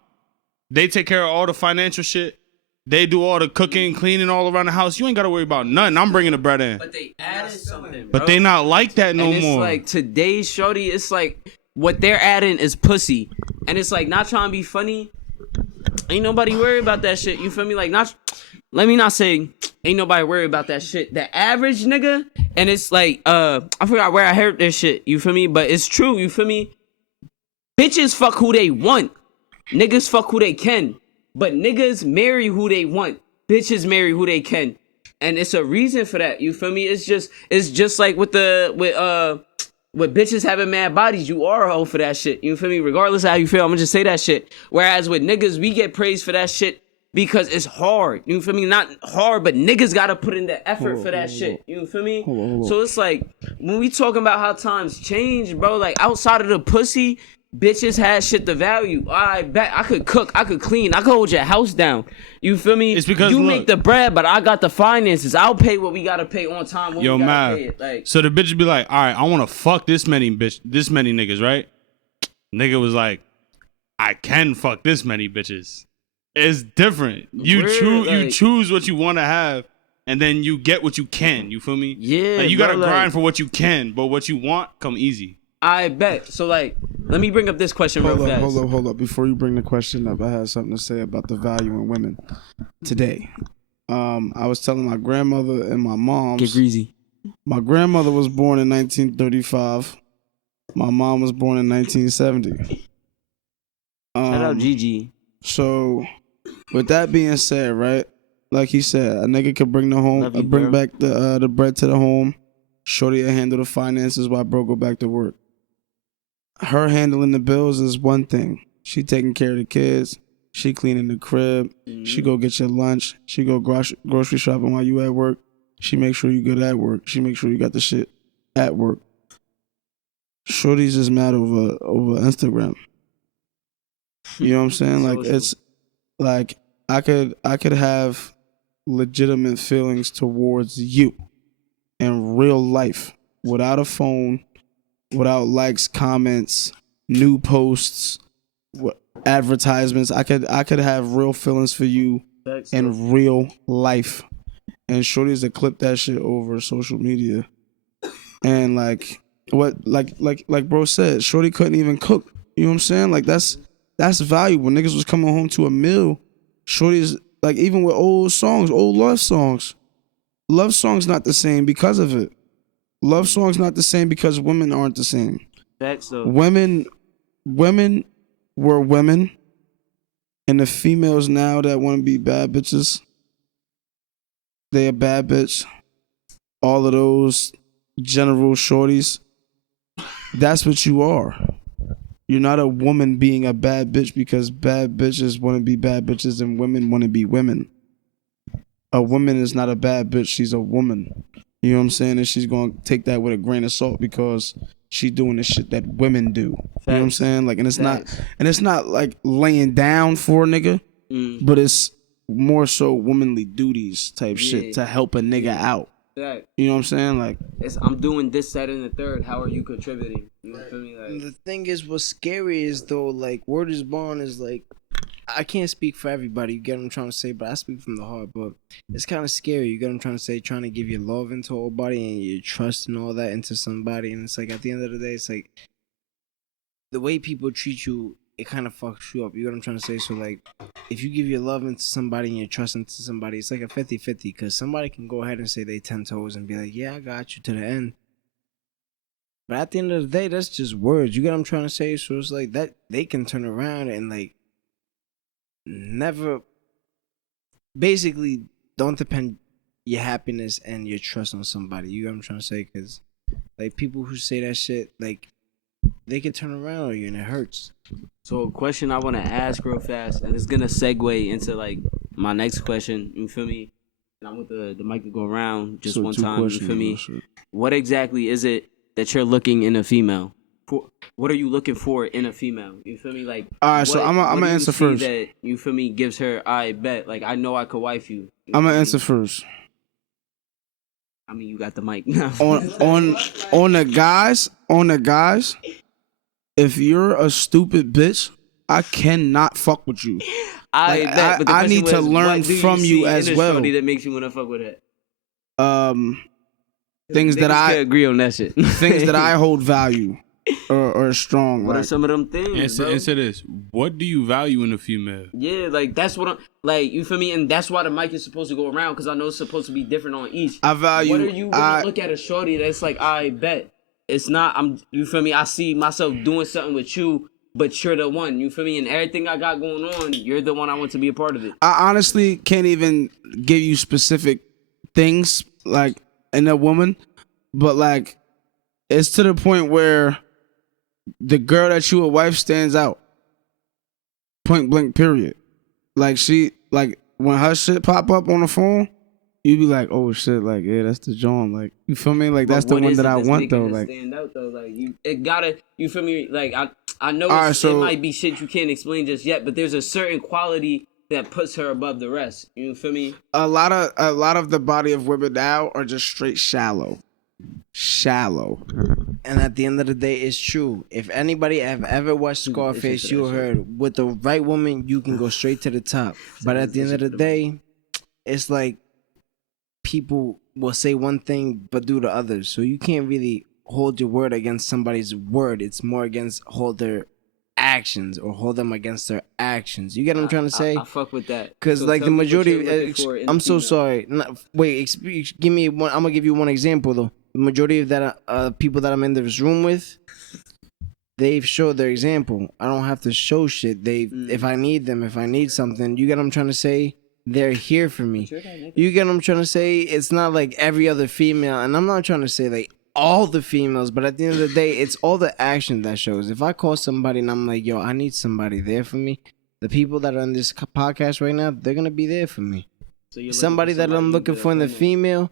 They take care of all the financial shit. They do all the cooking, cleaning all around the house. You ain't got to worry about nothing. I'm bringing the bread in. But they added something, bro. But they not like that no and it's more. like today's shorty, it's like what they're adding is pussy. And it's like not trying to be funny. Ain't nobody worried about that shit. You feel me? Like not let me not say ain't nobody worried about that shit. The average nigga, and it's like I forgot where I heard this shit. You feel me? But it's true, you feel me? Bitches fuck who they want. Niggas fuck who they can. But niggas marry who they want. Bitches marry who they can. And it's a reason for that. You feel me? It's just like with bitches having mad bodies, you are a hoe for that shit. You feel me? Regardless of how you feel, I'm gonna just say that shit. Whereas with niggas, we get praised for that shit because it's hard. You feel me? Not hard, but niggas gotta put in the effort for that shit. You feel me? So it's like when we talking about how times change, bro, like outside of the pussy, bitches had shit to value. I bet I could cook, I could clean, I could hold your house down. You feel me? It's because, you look, make the bread, but I got the finances. I'll pay what we gotta pay on time. When Yo, we gotta man. pay it. Like, So the bitch would be like, all right, I want to fuck this many niggas, right? Nigga was like, I can fuck this many bitches. It's different. You Word, choose you like- choose what you want to have, and then you get what you can. You feel me? Yeah, Like, you bro, gotta like- grind for what you can, but what you want come easy. I bet. So like, let me bring up this question real fast. Hold up. Before you bring the question up, I had something to say about the value in women today. I was telling my grandmother and my mom's. Get greasy. My grandmother was born in 1935. My mom was born in 1970. Shout out Gigi. So, with that being said, right, like he said, a nigga could bring the home, Love you, bring bro. back the bread to the home. Shorty will handle the finances while bro go back to work. Her handling the bills is one thing. She taking care of the kids. She cleaning the crib. She go get your lunch. She go grocery shopping while you at work. She make sure you good at work. She make sure you got the shit at work. Shorty's just mad over Instagram. You know what I'm saying? Like Social. it's like I could have legitimate feelings towards you in real life without a phone, without likes, comments, new posts, advertisements. I could have real feelings for you in real life. And shorties that clip that shit over social media. And like bro said, shorty couldn't even cook. You know what I'm saying? Like that's valuable. Niggas was coming home to a meal. Shorties, like even with old love songs not the same because of it. Love songs not the same because women aren't the same. Facts though. Women were women, and the females now that want to be bad bitches, they a bad bitch. All of those general shorties, that's what you are. You're not a woman being a bad bitch because bad bitches want to be bad bitches and women want to be women. A woman is not a bad bitch, she's a woman. You know what I'm saying? And she's going to take that with a grain of salt because she's doing the shit that women do. Facts. You know what I'm saying? Like, and it's not like laying down for a nigga, but it's more so womanly duties type shit to help a nigga out. Fact. You know what I'm saying? Like, I'm doing this, that, and the third. How are you contributing? You feel me? Like, The thing is, what's scary is though, like, word is born is like, I can't speak for everybody. You get what I'm trying to say, but I speak from the heart. But it's kind of scary. You get what I'm trying to say? Trying to give your love into a whole body and your trust and all that into somebody, and it's like at the end of the day, it's like the way people treat you, it kind of fucks you up. You know what I'm trying to say? So like, if you give your love into somebody and your trust into somebody, it's like a 50-50, because somebody can go ahead and say they 10 toes and be like, yeah, I got you to the end. But at the end of the day, that's just words. You get what I'm trying to say? So it's like that they can turn around and like never, basically don't depend your happiness and your trust on somebody. You get what I'm trying to say? Because like people who say that shit, like they can turn around on you and it hurts. So a question I want to ask real fast, and it's gonna segue into like my next question. You feel me? And I want the mic to go around just So one 2 time. You questions feel me? and shit. What exactly is it that you're looking in a female? What are you looking for in a female? You feel me? Like, All right, so I'm gonna answer first. That you feel me gives her, I bet. Like, I know I could wife you. I'm gonna answer first. I mean, you got the mic now. on the guys, if you're a stupid bitch, I cannot fuck with you. I Like, bet. But the I question need to was, learn what do from see you in as a well. shorty that makes you wanna fuck with it. Things that Niggas I can't agree on that shit. things that I hold value or strong. What are Like, some of them things, bro? Answer this. What do you value in a female? Yeah, like that's what I'm like. You feel me? And that's why the mic is supposed to go around, because I know it's supposed to be different on each. I value. What are you gonna look at a shorty that's like, I bet it's not. You feel me? I see myself doing something with you, but you're the one. You feel me? And everything I got going on, you're the one I want to be a part of it. I honestly can't even give you specific things like in a woman, but like it's to the point where the girl that you a wife stands out. Point blank, period. Like when her shit pop up on the phone, you be like, oh shit, like yeah, that's the John. Like you feel me? Like that's the one that I want though. Like stand out though. Like it gotta. You feel me? Like I know so, it might be shit you can't explain just yet, but there's a certain quality that puts her above the rest. You feel me? a lot of the body of women now are just straight shallow. And at the end of the day, it's true. If anybody have ever watched Scarface, you heard with the right woman, you can go straight to the top. But at the end of the day, it's like people will say one thing but do the other. So you can't really hold your word against somebody's word. It's more against hold their actions or hold them against their actions. You get what I'm trying to say? I fuck with that. Because So like tell the me what you're majority, looking for in I'm a so female. sorry. Wait, give me one. I'm gonna give you one example though. The majority of that people that I'm in this room with, they've showed their example. I don't have to show shit. If I need them, if I need something, you get what I'm trying to say? They're here for me. You get what I'm trying to say? It's not like every other female, and I'm not trying to say like all the females, but at the end of the day, it's all the action that shows. If I call somebody and I'm like, yo, I need somebody there for me, the people that are on this podcast right now, they're gonna be there for me. So you're looking Somebody that I'm looking for in the female,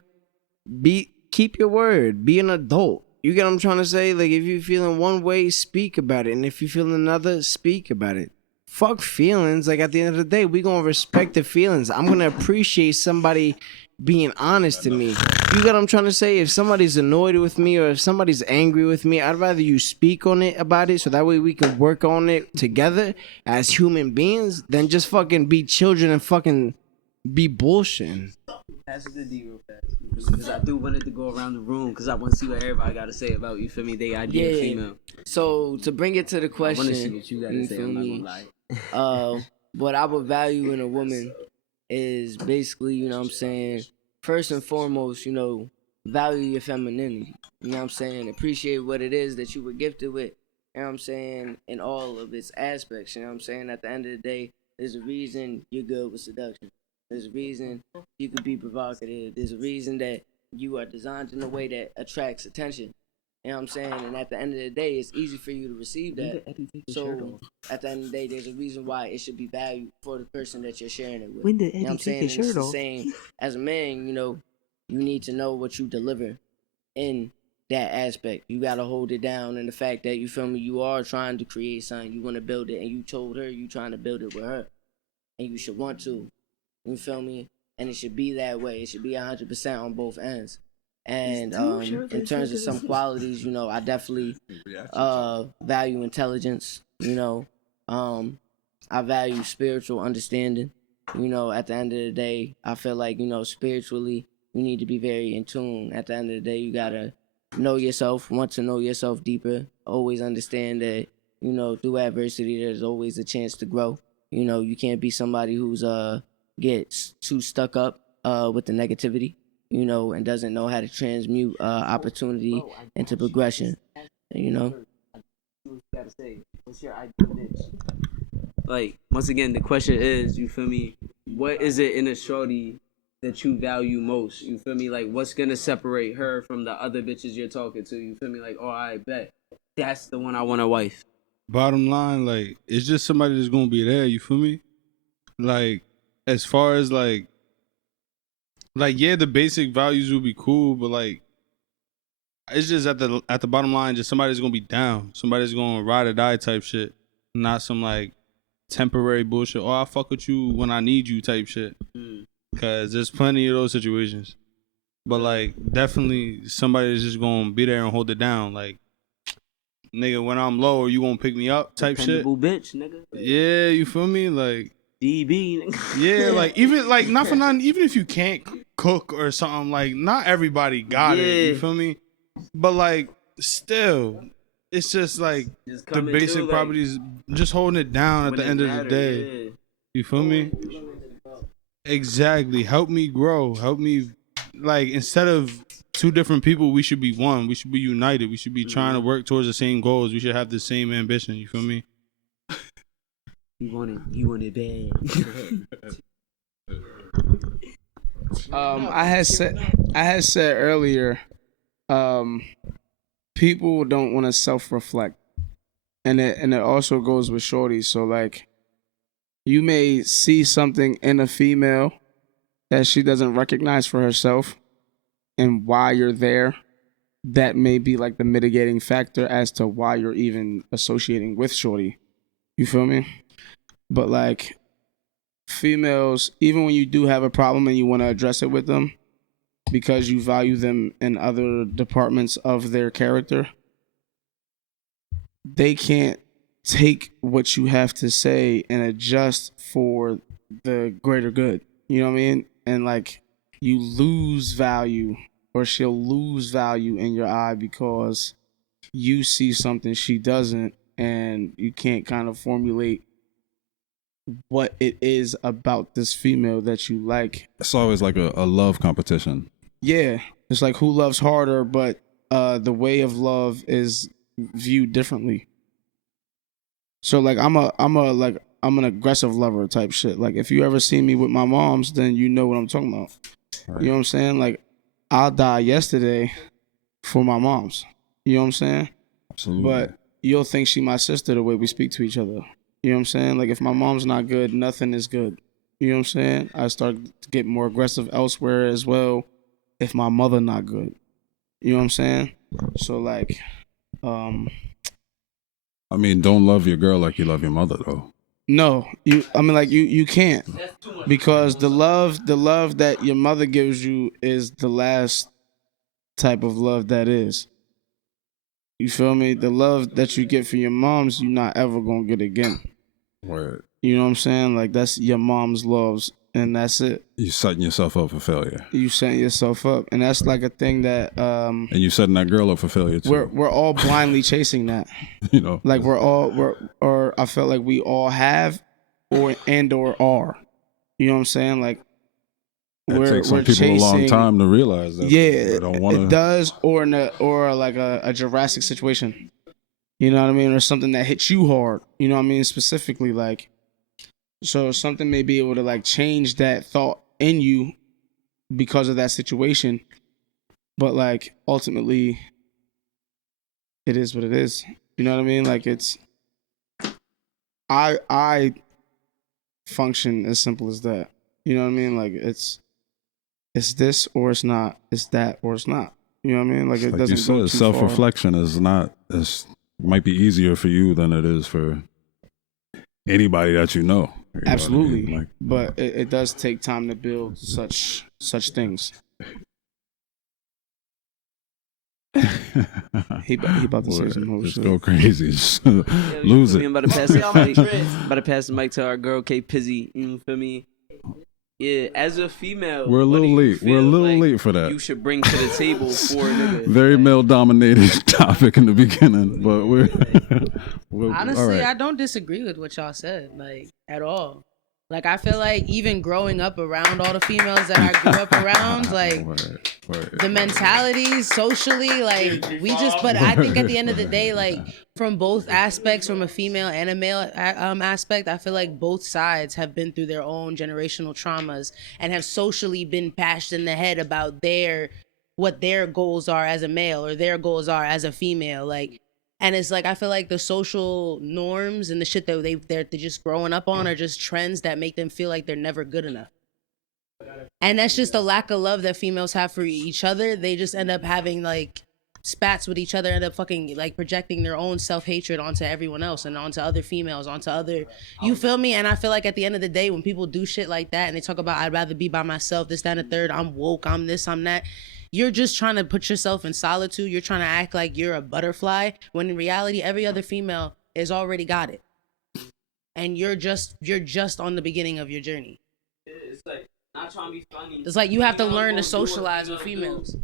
keep your word. Be an adult. You get what I'm trying to say? Like, if you feeling one way, speak about it. And if you feel another, speak about it. Fuck feelings. Like, at the end of the day, we gonna respect the feelings. I'm gonna appreciate somebody being honest to me. You get what I'm trying to say? If somebody's annoyed with me or if somebody's angry with me, I'd rather you speak on it about it so that way we can work on it together as human beings than just fucking be children and fucking be bullshitting. Pass it to D real fast. Because I do want it to go around the room, because I want to see what everybody got to say about, you feel me, they idea of female. So to bring it to the I question, want to see what you got to say. I'm not gonna lie. what I would value in a woman is basically, you know what I'm saying, first and foremost, you know, value your femininity. You know what I'm saying? Appreciate what it is that you were gifted with, you know what I'm saying, in all of its aspects. You know what I'm saying? At the end of the day, there's a reason you're good with seduction. There's a reason you could be provocative. There's a reason that you are designed in a way that attracts attention. You know what I'm saying? And at the end of the day, it's easy for you to receive that. So at the end of the day, there's a reason why it should be valued for the person that you're sharing it with. When did You know what I'm saying? And it's the same as a man, you know, you need to know what you deliver in that aspect. You got to hold it down. And the fact that, you feel me, you are trying to create something. You want to build it. And you told her you trying to build it with her. And you should want to. You feel me? And it should be that way. It should be 100% on both ends. And in terms of some qualities, you know, I definitely value intelligence. You know, I value spiritual understanding. You know, at the end of the day, I feel like, you know, spiritually, you need to be very in tune. At the end of the day, you gotta know yourself, want to know yourself deeper. Always understand that, You know, through adversity, there's always a chance to grow. You know, you can't be somebody who's gets too stuck up with the negativity, you know, and doesn't know how to transmute opportunity into progression. You know. Like, once again, the question is, you feel me? What is it in a shorty that you value most? You feel me? Like, what's gonna separate her from the other bitches you're talking to? You feel me? Like, oh, I bet that's the one I want a wife. Bottom line, like, it's just somebody that's gonna be there. You feel me? Like, as far as like yeah, the basic values will be cool, but like, it's just at the bottom line, just somebody's gonna be down. Somebody's gonna ride or die type shit, not some like temporary bullshit. Oh, I fuck with you when I need you type shit. Cause there's plenty of those situations. But like, definitely somebody that's just gonna be there and hold it down. Like, nigga, when I'm low, you won't pick me up type shit. Dependable bitch, nigga. Yeah, you feel me? Like, DB, nigga. yeah, like, even like, not for nothing, even if you can't cook or something, like, not everybody got it. You feel me? But like, still, it's just like the basic like, properties, just holding it down at the end of the day. Yeah. You feel me? Exactly. Help me grow. Help me, like, instead of two different people, we should be one. We should be united. We should be trying to work towards the same goals. We should have the same ambition. You feel me? You want it bad. I had said earlier, people don't want to self-reflect, and it also goes with shorties. So like, you may see something in a female that she doesn't recognize for herself, and why you're there, that may be like the mitigating factor as to why you're even associating with shorty. You feel me? But like, females, even when you do have a problem and you want to address it with them because you value them in other departments of their character, they can't take what you have to say and adjust for the greater good. You know what I mean? And like, you lose value, or she'll lose value in your eye because you see something she doesn't, and you can't kind of formulate what it is about this female that you like. It's always like a love competition. Yeah, it's like who loves harder, but the way of love is viewed differently. So like, I'm an aggressive lover type shit. Like, if you ever see me with my moms, then you know what I'm talking about. Right. You know what I'm saying? Like, I'll die yesterday for my moms. You know what I'm saying? Absolutely. But you'll think she my sister the way we speak to each other. You know what I'm saying? Like, if my mom's not good, nothing is good. You know what I'm saying? I start to get more aggressive elsewhere as well if my mother not good. You know what I'm saying? So like, I mean, don't love your girl like you love your mother, though. No, you can't, because the love that your mother gives you is the last type of love that is. You feel me? The love that you get for your moms, you're not ever gonna get again. Word. You know what I'm saying? Like, that's your mom's loves, and that's it. You setting yourself up for failure. You setting yourself up, and that's like a thing that and you setting that girl up for failure too. We're all blindly chasing that. You know, like I felt like we all have, or are. You know what I'm saying? Like, it takes some people a long time to realize that. Yeah, don't wanna... it does, or like a Jurassic situation. You know what I mean? Or something that hits you hard. You know what I mean? Specifically, like, so something may be able to like change that thought in you because of that situation. But like, ultimately, it is what it is. You know what I mean? Like, it's, I function as simple as that. You know what I mean? Like, it's this or it's not. It's that or it's not. You know what I mean? Like, it like doesn't you go said, too self-reflection is not as might be easier for you than it is for anybody that you know. You know Absolutely. what I mean? Like, but it does take time to build such things. he about to say some more just shit. go crazy. Just lose it. I'm about to pass the mic to our girl K Pizzy. You feel me? Yeah, as a female, We're a what do little you late. We're a feel little like late for that. You should bring to the table for a nigga. Very male dominated topic in the beginning, but we're Honestly, all right. I don't disagree with what y'all said, like, at all. Like, I feel like even growing up around all the females that I grew up around, like, the mentalities socially, like, we just, but I think at the end of the day, like, from both aspects, from a female and a male aspect, I feel like both sides have been through their own generational traumas and have socially been bashed in the head about what their goals are as a male or their goals are as a female, like. And it's like, I feel like the social norms and the shit that they're just growing up on are just trends that make them feel like they're never good enough. And that's just the lack of love that females have for each other. They just end up having like spats with each other, end up fucking like projecting their own self-hatred onto everyone else and onto other females, onto other, you feel me? And I feel like at the end of the day, when people do shit like that and they talk about, I'd rather be by myself, this, that, and the third, I'm woke, I'm this, I'm that. You're just trying to put yourself in solitude. You're trying to act like you're a butterfly when in reality, every other female has already got it. And you're just on the beginning of your journey. It's like not trying to be funny. It's like you have to learn to socialize with females.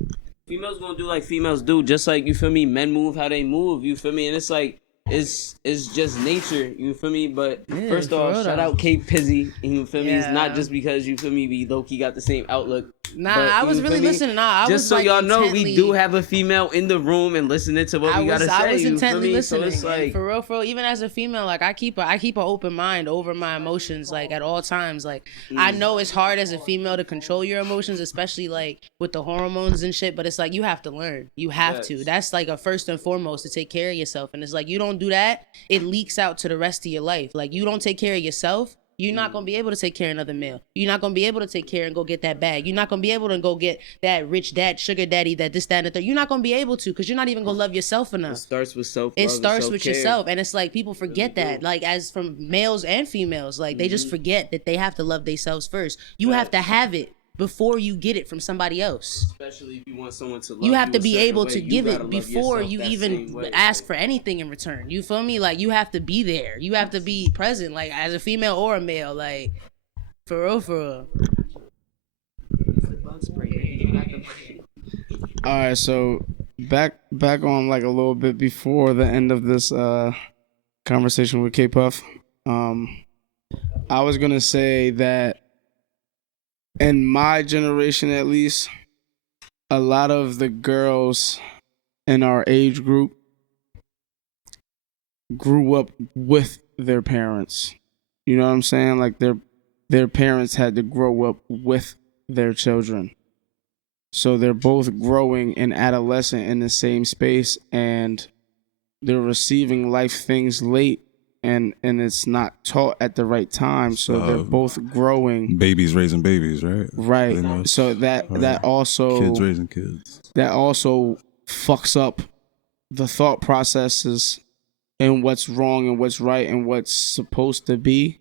Females gonna do like females do, just like, you feel me, men move how they move, you feel me, and it's like it's just nature, you feel me. But Yeah, first off, for shout real. out Pizzy, you feel me. It's Yeah. not just because, you feel me, we low-key got the same outlook. Nah, but, I was you feel really me? listening. Nah, I just was so like y'all know, we intently- do have a female in the room and listening to what we gotta say. I was you feel intently me? listening. So it's like, for real, even as a female, like I keep an open mind over my emotions, like at all times. Like I know it's hard as a female to control your emotions, especially like with the hormones and shit. But it's like you have to learn. You have to. That's like a first and foremost to take care of yourself. And it's like you don't do that, it leaks out to the rest of your life. Like you don't take care of yourself, you're not gonna be able to take care of another male. You're not gonna be able to take care and go get that bag. You're not gonna be able to go get that rich dad, sugar daddy, that this, that, and the third. You're not gonna be able to because you're not even gonna love yourself enough. it starts with self. It starts with yourself, and it's like people forget that. Like as from males and females, like they just forget that they have to love themselves first. You have to have it before you get it from somebody else. Especially if you want someone to love You have you to a be certain able way, to you give gotta it love before yourself you that even same way. ask for anything in return. You feel me? Like you have to be there. You have to be present, like as a female or a male, like for real, for real. All right, so back on like a little bit before the end of this conversation with KPUFF. I was gonna say that in my generation, at least, a lot of the girls in our age group grew up with their parents. You know what I'm saying? Like their parents had to grow up with their children. So they're both growing and adolescent in the same space, and they're receiving life things late, and it's not taught at the right time. So they're both growing. Babies raising babies, right? Right. Pretty much. So that also Kids raising kids. that also fucks up the thought processes and what's wrong and what's right and what's supposed to be.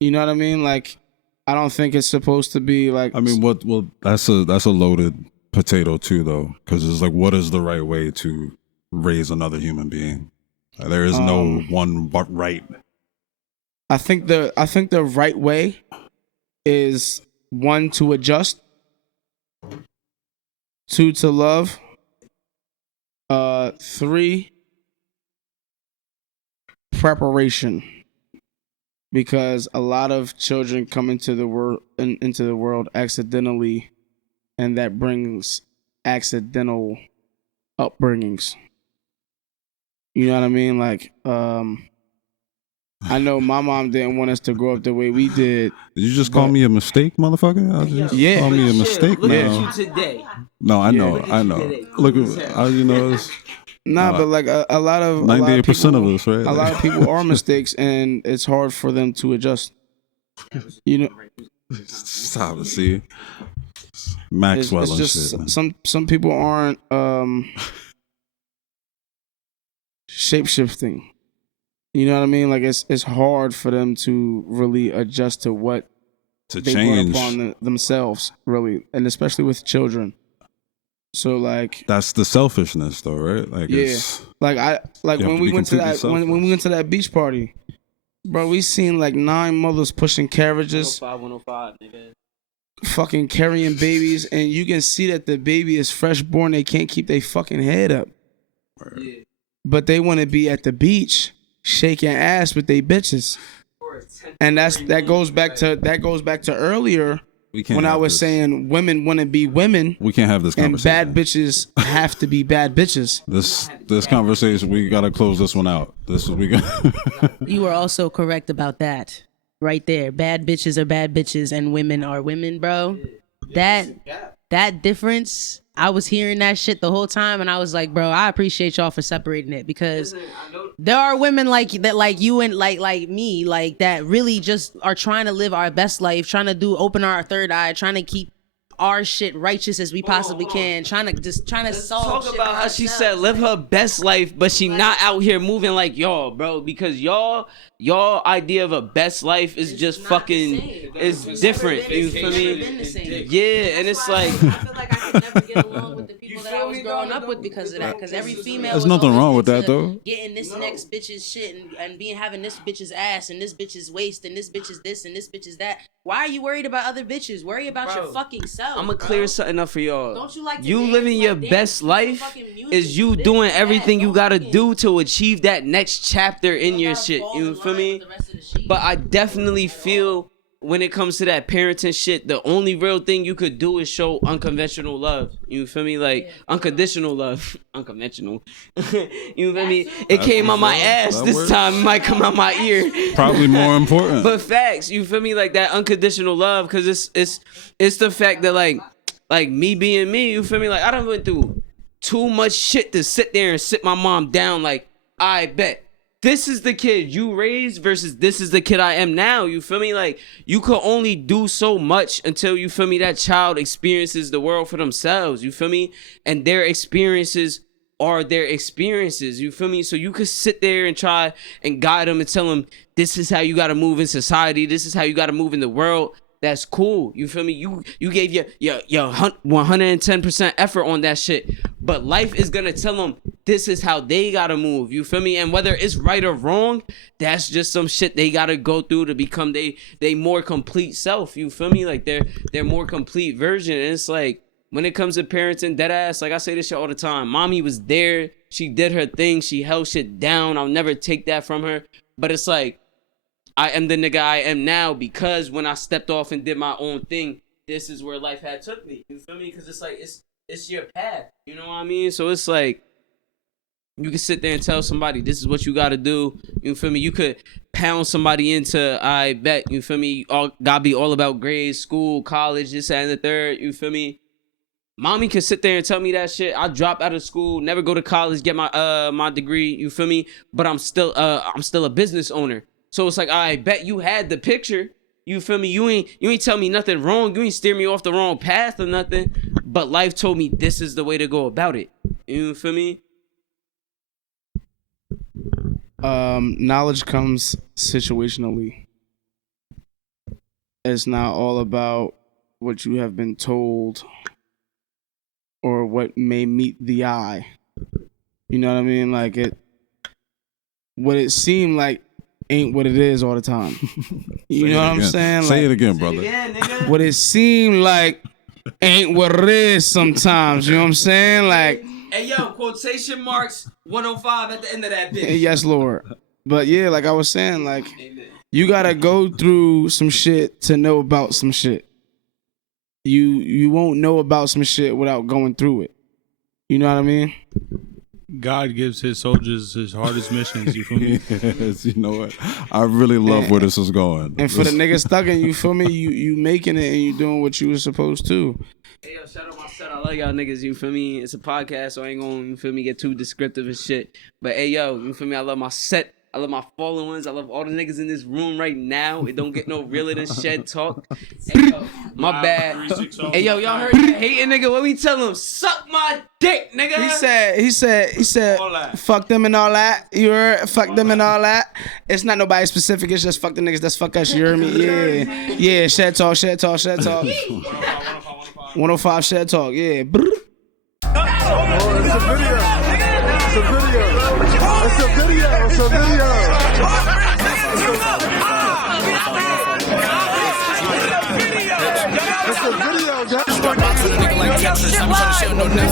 You know what I mean? Like, I don't think it's supposed to be like. I mean, what? Well, that's a loaded potato too, though, because it's like, what is the right way to raise another human being? There is no one right. I think the right way is 1, to adjust, 2, to love, 3, preparation. Because a lot of children come into the world accidentally, and that brings accidental upbringings. You know what I mean? Like, I know my mom didn't want us to grow up the way we did. Did you just call me a mistake, motherfucker? Yeah. Call me a mistake Look now. at you today. No, I know, Look at I you know. today. Look at you know. It's, Nah, but like a lot of 98% of us, right? A lot of people are mistakes, and it's hard for them to adjust. You know, stop it. See, Maxwell it's and just shit. Man. some people aren't shape shifting. You know what I mean? Like it's hard for them to really adjust to what To they change. brought upon themselves, really, and especially with children. So like That's the selfishness, though, right? Like, yeah, it's, like You have when to we be went to completely that when we went to that beach party, Bro, we seen like 9 mothers pushing carriages, 105, nigga. fucking carrying babies, and you can see that the baby is fresh born. They can't keep their fucking head up. Yeah. But they want to be at the beach shaking ass with they bitches. And that goes back to earlier when I was saying women want to be women. We can't have this and conversation. bad bitches have to be bad bitches. This conversation, we gotta close this one out. You were also correct about that. Right there. Bad bitches are bad bitches and women are women, bro. That difference, I was hearing that shit the whole time and I was like, bro, I appreciate y'all for separating it because there are women like that, like you and like me, like that really just are trying to live our best life, trying to open our third eye, trying to keep our shit righteous as we possibly can, trying to solve Talk about how she said live her best life, but she not out here moving like y'all, bro. Because y'all idea of a best life is just fucking is different. You feel me? Yeah, and it's like I feel like I could never get along with the people that I was growing up with because of that. Because every female There's was nothing always wrong with into that, though. Getting this next bitch's shit and having this bitch's ass and this bitch's waist and this bitch's this and this bitch's that. Why are you worried about other bitches? Worry about your fucking self. I'm gonna clear something up for y'all. Don't you like to you dance? living your Like, best dance to life fucking music, is you this, doing that. everything you Don't gotta fucking- do to achieve that next chapter in your gotta shit. fall You in feel line me? with the rest of the sheep. But I definitely feel when it comes to that parenting shit, the only real thing you could do is show unconventional love. You feel me? Like unconditional love. Unconventional. You feel me? It came out my ass this time. It might come out my ear. Probably more important. But facts, you feel me? Like that unconditional love, because it's the fact that like me being me, you feel me? Like I done went through too much shit to sit there and sit my mom down. Like I bet this is the kid you raised versus this is the kid I am now. You feel me? Like you could only do so much until you feel me that child experiences the world for themselves. You feel me? And their experiences are their experiences. You feel me? So you could sit there and try and guide them and tell them this is how you got to move in society. This is how you got to move in the world. That's cool. You feel me? You gave your 110% effort on that shit. But life is going to tell them this is how they got to move. You feel me? And whether it's right or wrong, that's just some shit they got to go through to become they more complete self. You feel me? Like their more complete version. And it's like when it comes to parenting, dead ass, like I say this shit all the time. Mommy was there. She did her thing. She held shit down. I'll never take that from her. But it's like, I am the nigga I am now because when I stepped off and did my own thing, this is where life had took me. You feel me? Because it's like, it's your path. You know what I mean? So it's like, you can sit there and tell somebody, this is what you got to do. You feel me? You could pound somebody into, I bet, you feel me? Gotta be all about grades, school, college, this, that, and the third. You feel me? Mommy can sit there and tell me that shit. I drop out of school, never go to college, get my degree. You feel me? But I'm still a business owner. So it's like, I bet you had the picture. You feel me? You ain't tell me nothing wrong. You ain't steer me off the wrong path or nothing. But life told me this is the way to go about it. You feel me? Knowledge comes situationally. It's not all about what you have been told or what may meet the eye. You know what I mean? Like what it seemed like ain't what it is all the time. You know what I'm saying? Say like, it again, brother. What it seemed like ain't what it is sometimes. You know what I'm saying? Like, hey yo, quotation marks 105 at the end of that bitch. yes, Lord. But yeah, like I was saying, like you gotta go through some shit to know about some shit. You won't know about some shit without going through it. You know what I mean? God gives his soldiers his hardest missions. You feel me? Yes, you know what? I really love where this is going. And for the niggas stuck in, you feel me? You making it and you doing what you were supposed to. Hey yo, shout out my set. I love y'all niggas, you feel me? It's a podcast, so I ain't gonna, you feel me, get too descriptive and shit. But hey yo, you feel me? I love my set. I love my followings. I love all the niggas in this room right now. It don't get no realer than Shed Talk. Hey yo, my bad. Hey yo, y'all heard that hating nigga? What we tell him? Suck my dick, nigga. He said, fuck them and all that. You heard? Fuck them and all that. It's not nobody specific. It's just fuck the niggas. That's fuck us. You heard me? Yeah. Yeah, Shed Talk. 105 Shed Talk. Yeah. It's a video. she don't know nothing.